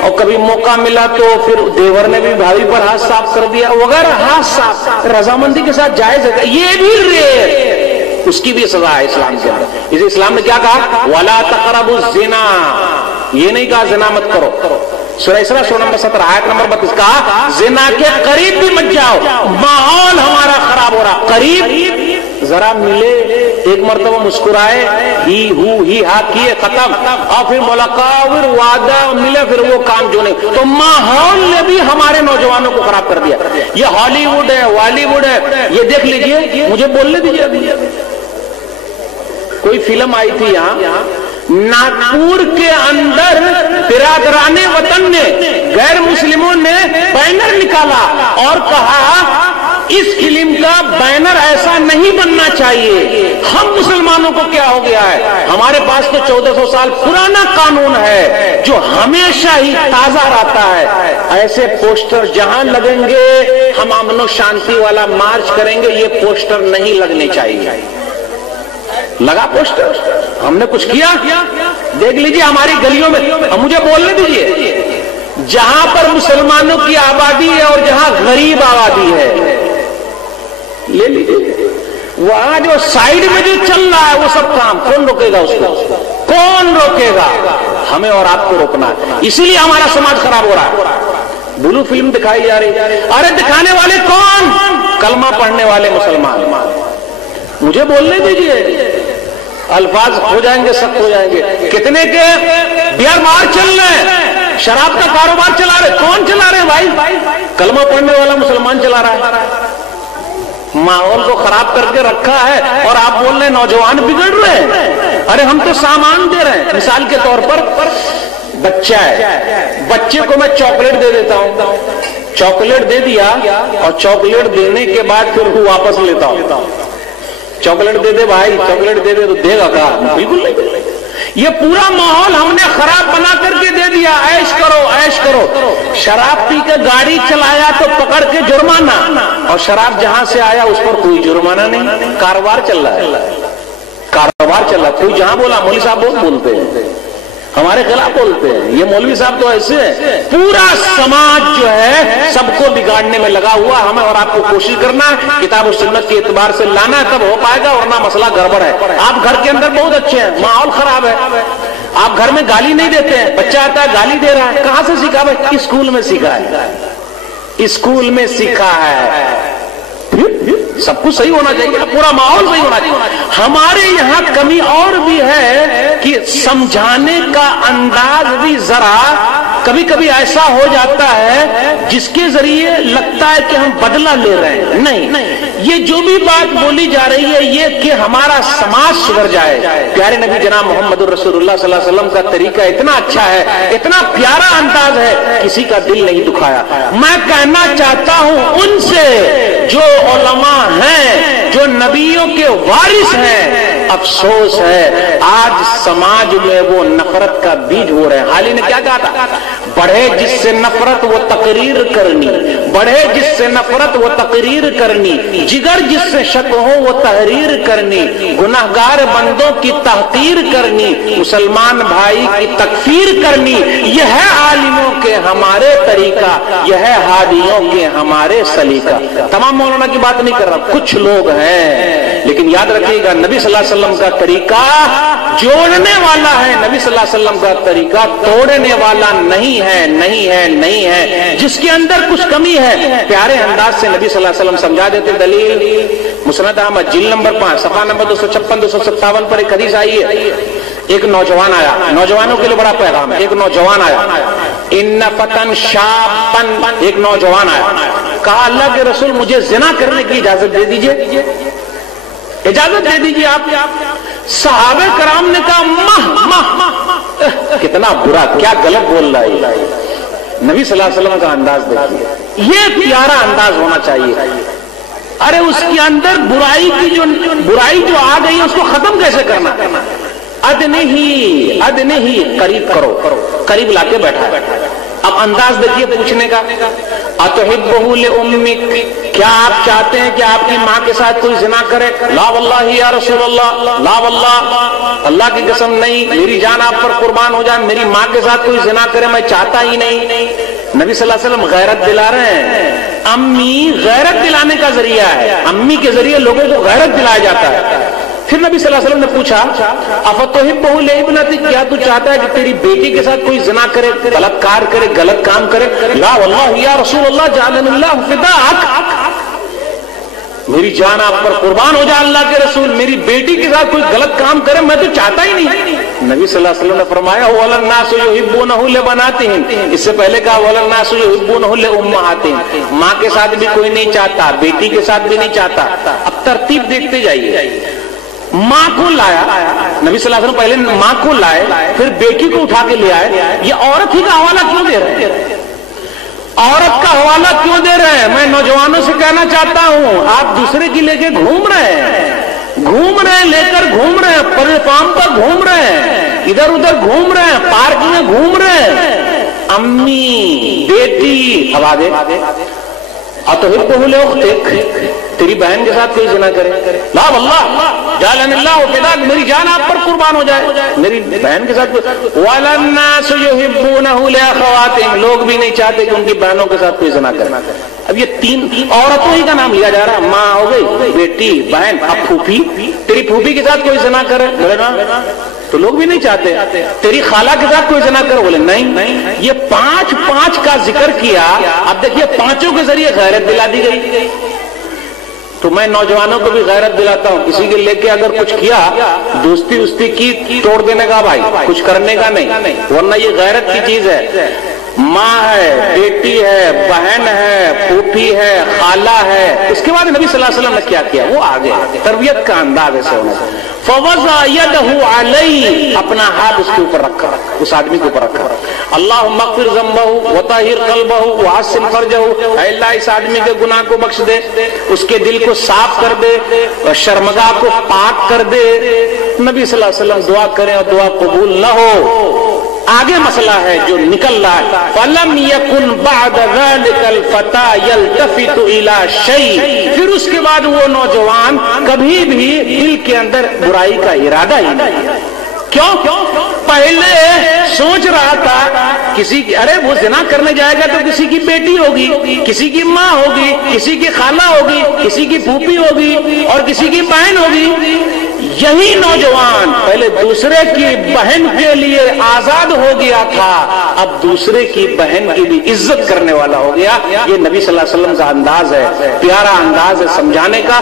اور کبھی موقع ملا تو پھر دیور نے بھی بھائی پر ہاتھ صاف کر دیا وغیرہ، ہاتھ صاف رضامندی کے ساتھ جائز ہے، یہ بھی ریپ، اس کی بھی سزا ہے اسلام کے اندر۔ اسے اسلام نے کیا کہا؟ وَلَا تَقْرَبُوا الزِّنَا، یہ نہیں کہا زنا مت کرو، سورہ اسراء سورہ نمبر 17 آیت نمبر 32 کہا زنا کے قریب بھی مت جاؤ، ماحول ہمارا خراب ہو رہا، قریب ذرا ملے، ایک مرتبہ مسکرائے، ہی ہاتھ کیے، ختم، اور پھر ملاقات، پھر وعدہ ملے، پھر وہ کام جو نہیں، تو ماحول نے بھی ہمارے نوجوانوں کو خراب کر دیا۔ یہ ہالی ووڈ ہے، والی ووڈ ہے، یہ دیکھ لیجئے، مجھے بولنے دیجئے، ابھی کوئی فلم آئی تھی یہاں ناگپور کے اندر، برادران وطن نے، غیر مسلموں نے بینر نکالا اور کہا اس فلم کا بینر ایسا نہیں بننا چاہیے، ہم مسلمانوں کو کیا ہو گیا ہے، ہمارے پاس تو 1400 سال پرانا قانون ہے جو ہمیشہ ہی تازہ رہتا ہے، ایسے پوسٹر جہاں لگیں گے ہم امن و شانتی والا مارچ کریں گے، یہ پوسٹر نہیں لگنے چاہیے۔ لگا پوسٹر، ہم نے کچھ کیا؟ دیکھ لیجئے ہماری گلیوں میں، مجھے بولنے دیجئے، جہاں پر مسلمانوں کی آبادی ہے اور جہاں غریب آبادی ہے، لے لیجئے، وہاں جو سائیڈ میں جو چل رہا ہے وہ سب کام کون روکے گا؟ اس کو کون روکے گا؟ ہمیں اور آپ کو روکنا ہے، اسی لیے ہمارا سماج خراب ہو رہا ہے۔ بلو فلم دکھائی جا رہی ہے، ارے دکھانے والے کون؟ کلمہ پڑھنے والے مسلمان۔ مجھے بولنے دیجئے، الفاظ ہو جائیں گے، سخت ہو جائیں گے، کتنے کے بیئر بار چل رہے ہیں، شراب کا کاروبار چلا رہے، کون چلا رہے بھائی؟ کلمہ پڑھنے والا مسلمان چلا رہا ہے، ماحول کو خراب کر کے رکھا ہے، اور آپ بول رہے ہیں نوجوان بگڑ رہے ہیں۔ ارے ہم تو سامان دے رہے ہیں، مثال کے طور پر بچہ ہے، بچے کو میں چاکلیٹ دے دیتا ہوں، چاکلیٹ دے دیا اور چاکلیٹ دینے کے بعد پھر وہ واپس لیتا ہوں، چاکلیٹ دے دے بھائی، چاکلیٹ دے دے تو دے گا کہا؟ بالکل نہیں۔ یہ پورا ماحول ہم نے خراب بنا کر کے دے دیا، عیش کرو عیش کرو، شراب پی کے گاڑی چلایا تو پکڑ کے جرمانہ، اور شراب جہاں سے آیا اس پر کوئی جرمانہ نہیں، کاروبار چل رہا ہے، کاروبار چل رہا ہے۔ کوئی جہاں بولا، مولوی صاحب بہت بولتے ہیں، ہمارے خلاف بولتے ہیں، یہ مولوی صاحب تو ایسے ہیں، پورا سماج جو ہے سب کو بگاڑنے میں لگا ہوا، ہمیں اور آپ کو کوشش کرنا ہے کتاب و سنت کے اعتبار سے لانا ہے، تب ہو پائے گا، ورنہ مسئلہ گڑبڑ ہے۔ آپ گھر کے اندر بہت اچھے ہیں، ماحول خراب ہے، آپ گھر میں گالی نہیں دیتے ہیں، بچہ آتا ہے گالی دے رہا ہے، کہاں سے سیکھا بھائی؟ اسکول میں سیکھا ہے، اسکول میں سیکھا ہے، سب کچھ صحیح ہونا چاہیے، پورا ماحول صحیح ہونا چاہیے۔ ہمارے یہاں کمی اور بھی ہے کہ سمجھانے کا انداز بھی ذرا کبھی کبھی ایسا ہو جاتا ہے جس کے ذریعے لگتا ہے کہ ہم بدلہ لے رہے ہیں، نہیں، یہ جو بھی بات بولی جا رہی ہے یہ کہ ہمارا سماج سدھر جائے۔ پیارے نبی جناب محمد الرسول اللہ صلی اللہ علیہ وسلم کا طریقہ اتنا اچھا ہے، اتنا پیارا انداز ہے، کسی کا دل نہیں دکھایا۔ میں کہنا چاہتا ہوں ان سے جو علماء ہیں، جو نبیوں کے وارث ہیں، افسوس ہے آج سماج میں وہ نفرت کا بیج ہو رہے ہیں۔ حال ہی نے کیا کہا تھا؟ بڑھے جس سے نفرت وہ تقریر کرنی، بڑھے جس سے نفرت وہ تقریر کرنی، جگر جس سے شک ہو وہ تحریر کرنی، گناہگار بندوں کی تحقیر کرنی، مسلمان بھائی کی تکفیر کرنی، یہ ہے عالموں کے ہمارے طریقہ، یہ ہے ہادیوں کے ہمارے سلیقہ۔ تمام مولانا کی بات نہیں کر رہا، کچھ لوگ ہیں، لیکن یاد رکھیے گا نبی صلی اللہ علیہ وسلم کا طریقہ جوڑنے والا ہے، نبی صلی اللہ علیہ وسلم کا طریقہ توڑنے والا نہیں ہے، نہیں ہے، نہیں ہے۔ جس کے اندر کچھ کمی ہے پیارے انداز سے نبی صلی اللہ علیہ وسلم سمجھا دیتے۔ دلیل مسند احمد جلد نمبر 5 صفحہ نمبر 256 257 پر ایک حدیث آئی ہے، ایک نوجوان آیا، نوجوانوں کے لیے بڑا پیغام ہے، ایک نوجوان آیا، ان فتن شابن، ایک نوجوان آیا، کہا اللہ کے رسول مجھے زنا کرنے کی اجازت دے دیجئے۔ اجازت دے دیجیے آپ. صحابہ کرام نے کہا کتنا برا، کیا غلط بول رہا ہے. نبی صلی اللہ علیہ وسلم کا انداز دیکھیے، یہ پیارا انداز ہونا چاہیے. ارے اس کے اندر برائی جو آ گئی ہے اس کو ختم کیسے کرنا. ادنی ہی قریب کرو، قریب لا کے بیٹھا. اب انداز دیکھیے پوچھنے کا. اتحبہ لامک، کیا آپ چاہتے ہیں کہ آپ کی ماں کے ساتھ کوئی زنا کرے؟ لا واللہ یا رسول اللہ، لا واللہ، اللہ کی قسم نہیں، میری جان آپ پر قربان ہو جائے، میری ماں کے ساتھ کوئی زنا کرے میں چاہتا ہی نہیں. نبی صلی اللہ علیہ وسلم غیرت دلا رہے ہیں. امی غیرت دلانے کا ذریعہ ہے، امی کے ذریعے لوگوں کو غیرت دلایا جاتا ہے. پھر نبی صلی اللہ علیہ وسلم نے پوچھا افتحبہ لابنتک، کیا تو چاہتا ہے کہ تیری بیٹی کے ساتھ کوئی زنا کرے، غلط کار کرے، غلط کام کرے؟ لا واللہ یا رسول اللہ جعلنی اللہ فداک، میری جان آپ پر قربان ہو جائے اللہ کے رسول، میری بیٹی کے ساتھ کوئی غلط کام کرے میں تو چاہتا ہی نہیں. نبی صلی اللہ علیہ وسلم نے فرمایا وَلَلنَّاسُ يُحِبُّونَهُ لِبَنَاتِهِمْ، اس سے پہلے کہا وَلَلنَّاسُ يُحِبُّونَهُ لِأُمَّهَاتِهِمْ، ماں کے ساتھ بھی کوئی نہیں چاہتا، بیٹی کے ساتھ بھی نہیں چاہتا. اب ترتیب دیکھتے جائیے. ماں کو لایا نبی صلی اللہ علیہ وسلم، پہلے ماں کو لائے پھر بیٹی کو اٹھا کے لے آئے. یہ عورت ہی کا حوالہ کیوں دے رہے ہیں؟ عورت کا حوالہ کیوں دے رہے ہیں؟ میں نوجوانوں سے کہنا چاہتا ہوں آپ دوسرے کی لے کے گھوم رہے ہیں، لے کر گھوم رہے ہیں، پلیٹ فارم پر گھوم رہے ہیں، ادھر ادھر گھوم رہے ہیں، پارک میں گھوم رہے ہیں. امی، بیٹی، اب آگے اتحبہ لاختک، تیری بہن کے ساتھ کوئی زنا کرے؟ لا واللہ جعلنی اللہ فداک، میری جان آپ پر قربان ہو جائے، میری بہن کے ساتھ. وَلَلنَّاسُ يُحِبُّونَهُ لِأَخَوَاتِهِمْ، لوگ بھی نہیں چاہتے کہ ان کی بہنوں کے ساتھ کوئی زنا کرے. اب یہ تین عورتوں ہی کا نام لیا جا رہا ہے، ماں ہو گئی، بیٹی، بہن، اب پھوپھی. تیری پھوپھی کے ساتھ کوئی زنا کرے تو لوگ بھی نہیں چاہتے. تیری خالہ کے ساتھ کوئی زنا کرے، بولے نہیں. یہ پانچ کا ذکر کیا. اب دیکھیے پانچوں کے ذریعے غیرت دلا دی گئی. تو میں نوجوانوں کو بھی غیرت دلاتا ہوں، کسی کے لے کے اگر کچھ کیا دوستی استی کی توڑ دینے کا بھائی، کچھ کرنے کا نہیں، ورنہ یہ غیرت کی چیز ہے. ماں ہے، بیٹی ہے، بہن ہے، پھوپھی ہے، خالہ ہے. اس کے بعد نبی صلی اللہ علیہ وسلم نے کیا کیا؟ وہ آگے تربیت کا انداز ایسے ہونا چاہیے. فوضع یدہ علیہ، اپنا ہاتھ اس کے اوپر رکھا، اس آدمی کے اوپر رکھا. اللہم اغفر ذنبہ وطہر قلبہ وحسن فرجہ، اے اللہ اس آدمی کے گناہ کو بخش دے، اس کے دل کو صاف کر دے، شرمگاہ کو پاک کر دے. نبی صلی اللہ علیہ وسلم دعا کریں اور دعا قبول نہ ہو. آگے مسئلہ ہے جو نکل رہا ہے. فَلَمْ يَكُنْ بَعْدَ ذَلِكَ الْفَتَى يَلْتَفِتُ إِلَى شَيْءٍ، پھر اس کے بعد وہ نوجوان کبھی بھی دل کے اندر برائی کا ارادہ ہی نہیں. کیوں؟ پہلے سوچ رہا تھا کسی کی، ارے وہ زنا کرنے جائے گا تو کسی کی بیٹی ہوگی، کسی کی ماں ہوگی، کسی کی خالہ ہوگی، کسی کی پھوپھی ہوگی اور کسی کی بہن ہوگی. یہی نوجوان پہلے دوسرے کی بہن کے لیے آزاد ہو گیا تھا، اب دوسرے کی بہن کی بھی عزت کرنے والا ہو گیا. یہ نبی صلی اللہ علیہ وسلم کا انداز ہے، پیارا انداز ہے سمجھانے کا.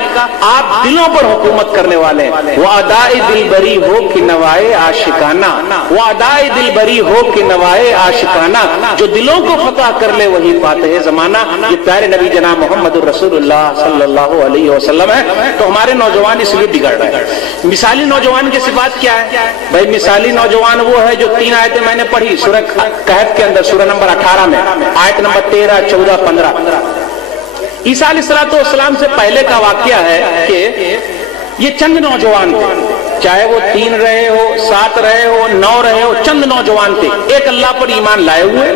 آپ دلوں پر حکومت کرنے والے ہیں. وہ ادائے دل بری ہو کہ نوائے عاشقانہ، وہ ادائے دل بری ہو کہ نوائے عاشقانہ، جو دلوں کو فتح کر لے وہی فاتح زمانہ. یہ پیارے نبی جناب محمد الرسول اللہ صلی اللہ علیہ وسلم ہے. تو ہمارے نوجوان اس لیے بگڑ رہے ہیں. مثالی نوجوان کی صفات کیا ہے بھائی؟ مثالی نوجوان وہ ہے جو 3 آیتیں میں نے پڑھی سورہ کہف کے اندر، سورہ نمبر 18 میں، آیت نمبر 13، 14، 15. عیسیٰ علیہ السلام سے پہلے کا واقعہ ہے کہ یہ چند نوجوان تھے، چاہے وہ 3 رہے ہو، 7 رہے ہو، 9 رہے ہو، چند نوجوان تھے. ایک اللہ پر ایمان لائے ہوئے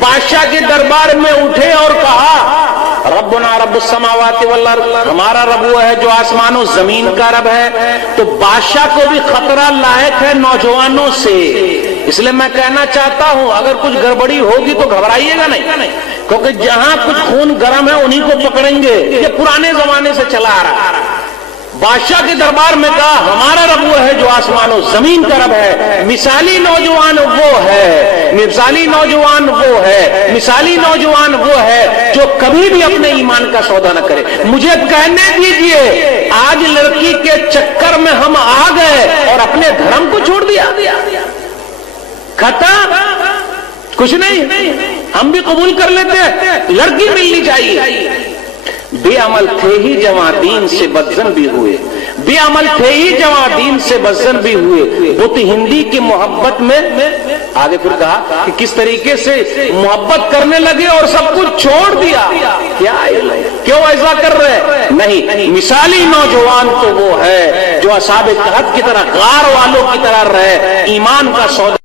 بادشاہ کے دربار میں اٹھے اور کہا ربنا رب السماوات والارض، ہمارا رب وہ ہے جو آسمان و زمین کا رب ہے. تو بادشاہ کو بھی خطرہ لاحق ہے نوجوانوں سے. اس لیے میں کہنا چاہتا ہوں اگر کچھ گڑبڑی ہوگی تو گھبرائیے گا نہیں، کیونکہ جہاں کچھ خون گرم ہے انہی کو پکڑیں گے. یہ پرانے زمانے سے چلا آ رہا ہے. بادشاہ کے دربار میں کہا ہمارا رب وہ ہے جو آسمان و زمین کا رب ہے. مثالی نوجوان وہ ہے، مثالی نوجوان وہ ہے، مثالی نوجوان وہ ہے جو کبھی بھی اپنے ایمان کا سودا نہ کرے. مجھے کہنے دیجئے آج لڑکی کے چکر میں ہم آ گئے اور اپنے دھرم کو چھوڑ دیا، ختم، کچھ نہیں. ہم بھی قبول کر لیتے ہیں لڑکی ملنی چاہیے. بے عمل تھے ہی جواں دین سے بدزن بھی ہوئے، بے عمل تھے ہی جوان دین سے بزن بھی ہوئے، بت ہندی کی محبت میں آگے پھر کہا کہ کس طریقے سے محبت کرنے لگے اور سب کچھ چھوڑ دیا. کیا کیوں ایسا کر رہے؟ نہیں، مثالی نوجوان تو وہ ہے جو اصحاب کہف کی طرح غار والوں کی طرح رہے، ایمان کا سودا.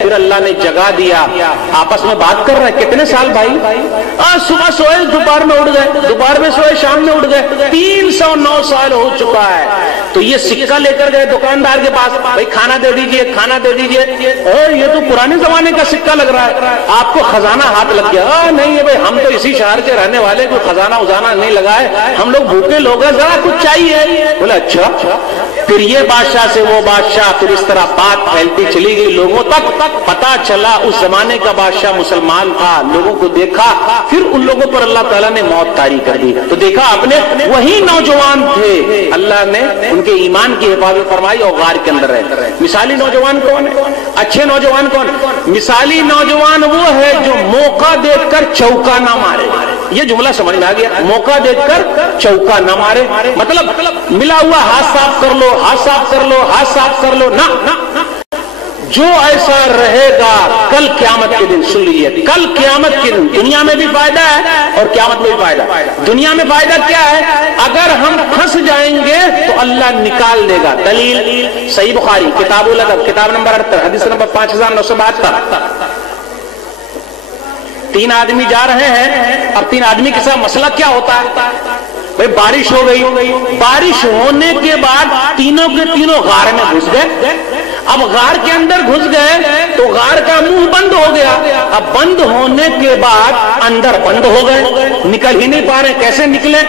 پھر اللہ نے جگہ دیا، آپس میں بات کر رہے ہیں. کتنے سال بھائی؟ صبح سوئے دوپہر میں اٹھ گئے، دوپہر میں سوئے شام میں اٹھ گئے، 309 سال ہو چکا ہے. تو یہ سکہ لے کر گئے دکاندار کے پاس، بھائی کھانا دے دیجئے، کھانا دے دیجئے. یہ تو پرانے زمانے کا سکہ لگ رہا ہے، آپ کو خزانہ ہاتھ لگ گیا. نہیں ہے بھائی، ہم تو اسی شہر کے رہنے والے، کوئی خزانہ وزانہ نہیں لگائے، ہم لوگ بھوکے لوگ ہیں، ذرا کچھ چاہیے. بولے اچھا. پھر یہ بادشاہ سے وہ بادشاہ، پھر اس طرح بات پھیلتی چلی گئی لوگوں تک. پتا چلا اس زمانے کا بادشاہ مسلمان تھا، لوگوں کو دیکھا، پھر ان لوگوں پر اللہ تعالیٰ نے موت طاری کر دی. تو دیکھا آپ نے، وہی نوجوان تھے، اللہ نے ان کے ایمان کی حفاظت فرمائی اور غار کے اندر رہے. مثالی نوجوان کون ہے؟ اچھے نوجوان کون؟ مثالی نوجوان وہ ہے جو موقع دیکھ کر چوکا نہ مارے. یہ جملہ سمجھ میں آ گیا؟ موقع دیکھ کر چوکا نہ مارے، مطلب ملا ہوا ہاتھ صاف کر لو، ہاتھ صاف کر لو، ہاتھ صاف کر لو. نہ، جو ایسا رہے گا کل قیامت کے دن، سن لیجیے، کل قیامت کے دن دنیا میں بھی فائدہ ہے اور قیامت میں بھی فائدہ. دنیا میں فائدہ کیا ہے؟ اگر ہم پھنس جائیں گے تو اللہ نکال دے گا. دلیل صحیح بخاری کتاب الادب کتاب نمبر 78 حدیث نمبر 5972. 3 آدمی جا رہے ہیں، اب 3 آدمی کے ساتھ مسئلہ کیا ہوتا ہے؟ بھئی بارش ہو گئی، بارش ہونے کے بعد تینوں کے تینوں غار میں گھس گئے. اب غار کے اندر گھس گئے تو غار کا منہ بند ہو گیا. اب بند ہونے کے بعد اندر بند ہو گئے، نکل ہی نہیں پا رہے، کیسے نکلے؟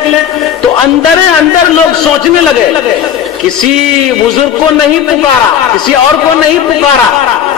تو اندر لوگ سوچنے لگے، کسی بزرگ کو نہیں پکارا، کسی اور کو نہیں پکارا،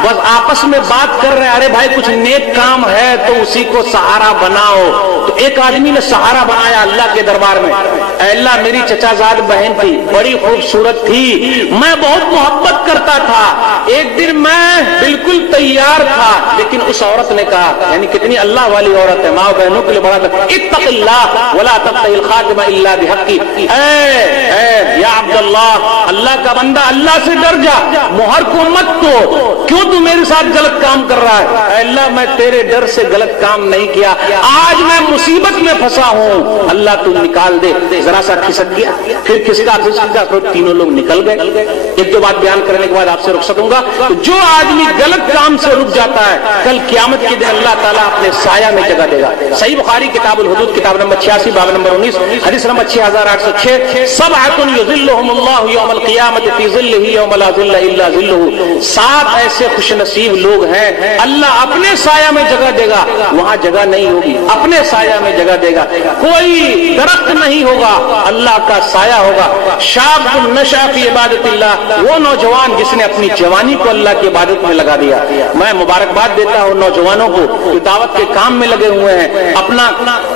بس آپس میں بات کر رہے ہیں، ارے بھائی کچھ نیک کام ہے تو اسی کو سہارا بناؤ. تو ایک آدمی نے سہارا بنایا اللہ کے دربار میں. اے اللہ، میری چچا زاد بہن تھی، بڑی خوبصورت تھی، میں بہت محبت کرتا تھا. ایک دن میں بالکل تیار تھا، لیکن اس عورت نے کہا، یعنی کتنی اللہ والی عورت ہے، ماں بہنوں کے لیے بڑا اتق اللہ ولا تقتل الخاتم الا بحق. اے یا عبد اللہ کا بندہ، اللہ سے ڈر جا، مہر کو مت توڑ. کیوں تو میرے ساتھ غلط کام کر رہا ہے؟ اے اللہ، میں تیرے ڈر سے غلط کام نہیں کیا، آج میں مصیبت میں پھنسا ہوں، اللہ تو نکال دے. ذرا سا کھسک گیا، پھر کھسکا، تینوں لوگ نکل گئے. ایک دو بات بیان کرنے کے بعد آپ سے رک سکوں گا. تو جو آدمی غلط کام سے رک جاتا ہے، کل قیامت کے دن اللہ تعالیٰ اپنے سایہ میں جگہ دے گا. صحیح بخاری کتاب الحدود کتاب نمبر 86 باب نمبر 19 حدیث نمبر 6806. سبعۃ یظلھم اللہ یوم القیامۃ فی ظلہ یوم لا ظل الا ظلہ. 7 ایسے خوش نصیب لوگ ہیں، اللہ اپنے سایہ میں جگہ دے گا، وہاں جگہ نہیں ہوگی، اپنے سایہ میں جگہ دے گا. کوئی درخت نہیں ہوگا، اللہ کا سایہ ہوگا. شاب نشا فی عبادت اللہ، وہ نوجوان جس نے اپنی جوانی کو اللہ کی عبادت میں لگا دیا. میں مبارکباد دیتا ہوں نوجوانوں کو جو دعوت کے کام میں لگے ہوئے ہیں، اپنا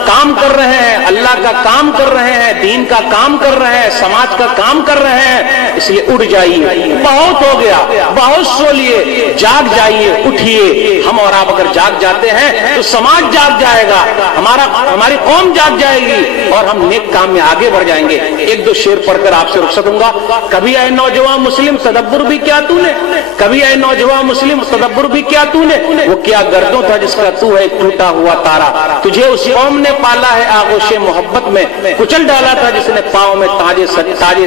کام کر رہے ہیں، اللہ کا کام کر رہے ہیں، دین کا کام کر رہے ہیں، سماج کا کام کر رہے ہیں. اس لیے اٹھ جائیے، بہت ہو گیا، بہت سو لیے، جاگ جائیے، اٹھیے. ہم اور آپ اگر جاگ جاتے ہیں تو سماج جاگ جائے گا، ہماری قوم جاگ جائے گی اور ہم نیک کام میں آگے بڑھ جائیں گے. ایک دو شعر پڑھ کر آپ سے رک سکوں گا. کبھی اے نوجوان مسلم تدبر بھی کیا تو نے، کبھی اے نوجوان مسلم تدبر بھی کیا تو نے، وہ کیا گردوں تھا جس کا تو ہے ٹوٹا ہوا تارا. تجھے اس قوم نے پالا ہے آغوش محبت میں، کچل ڈالا تھا جس نے پاؤں میں تاج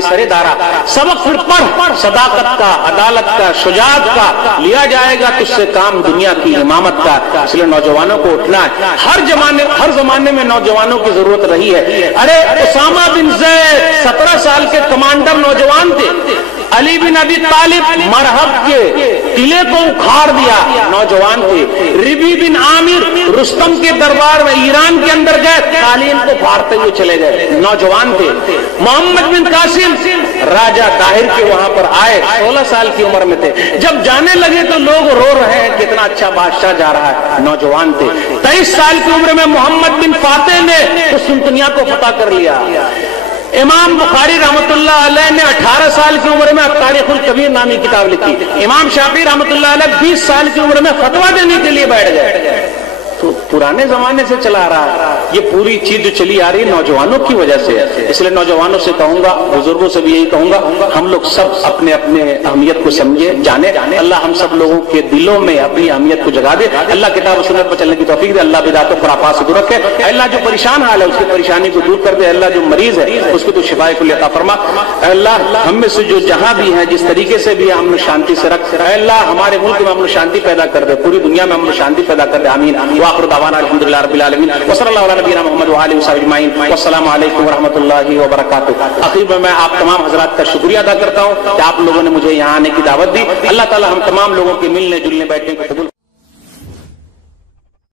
سرے دارا. سبق پھر پڑھ، صداقت کا، عدالت کا، شجاعت کا، لیا جائے گا تجھ سے کام دنیا کی امامت کا. اس لیے نوجوانوں کو اٹھنا ہے. ہر زمانے میں نوجوانوں کی ضرورت رہی ہے. ارے اسامہ بن زید 17 سال کے کمانڈر نوجوان تھے. علی بن ابی طالب مرحب کے قلعے کو اکھاڑ دیا، نوجوان تھے. ربی بن عامر رستم کے دربار میں ایران کے اندر گئے، قالین کو پھاڑتے ہوئے چلے گئے، نوجوان تھے. محمد بن قاسم راجہ طاہر کے وہاں پر آئے، 16 سال کی عمر میں تھے. جب جانے لگے تو لوگ رو رہے ہیں، کتنا اچھا بادشاہ جا رہا ہے، نوجوان تھے. 23 سال کی عمر میں محمد بن فاتح نے قسطنطنیہ کو فتح کر لیا. امام بخاری رحمۃ اللہ علیہ نے 18 سال کی عمر میں تاریخ الکبیر نامی کتاب لکھی. امام شافعی رحمۃ اللہ علیہ 20 سال کی عمر میں فتویٰ دینے کے لیے بیٹھ گئے. تو پرانے زمانے سے چلا آ رہا ہے. یہ پوری چیز جو چلی آ رہی ہے نوجوانوں کی وجہ سے ہے. اس لیے نوجوانوں سے کہوں گا, بزرگوں سے بھی یہی کہوں گا, ہم لوگ سب اپنے اپنے اہمیت کو سمجھے جانے. اللہ ہم سب لوگوں کے دلوں میں اپنی اہمیت کو جگا دے. اللہ کتاب و سنت پر چلنے کی توفیق دے. اللہ بدعت و خرافات سے دور رکھے. اللہ جو پریشان حال ہے اس کی پریشانی کو دور کر دے. اللہ جو مریض ہے اس کو تو شفا کل عطا فرما. اللہ ہم میں سے جو جہاں بھی ہیں جس طریقے سے بھی امن و شانتی سے رکھ. اللہ ہمارے ملک میں امن و شانتی پیدا کر دے. پوری دنیا میں امن و شانتی پیدا کر دے. آمین. وآخر دعوانا الحمدللہ رب العالمین وصلی اللہ علی نبینا محمد وآلہ وصحبہ اجمعین والسلام علیکم ورحمۃ اللہ وبرکاتہ. آخر میں آپ تمام حضرات کا شکریہ ادا کرتا ہوں کہ آپ لوگوں نے مجھے یہاں آنے کی دعوت دی. اللہ تعالی ہم تمام لوگوں کے ملنے جلنے بیٹھنے کو قبول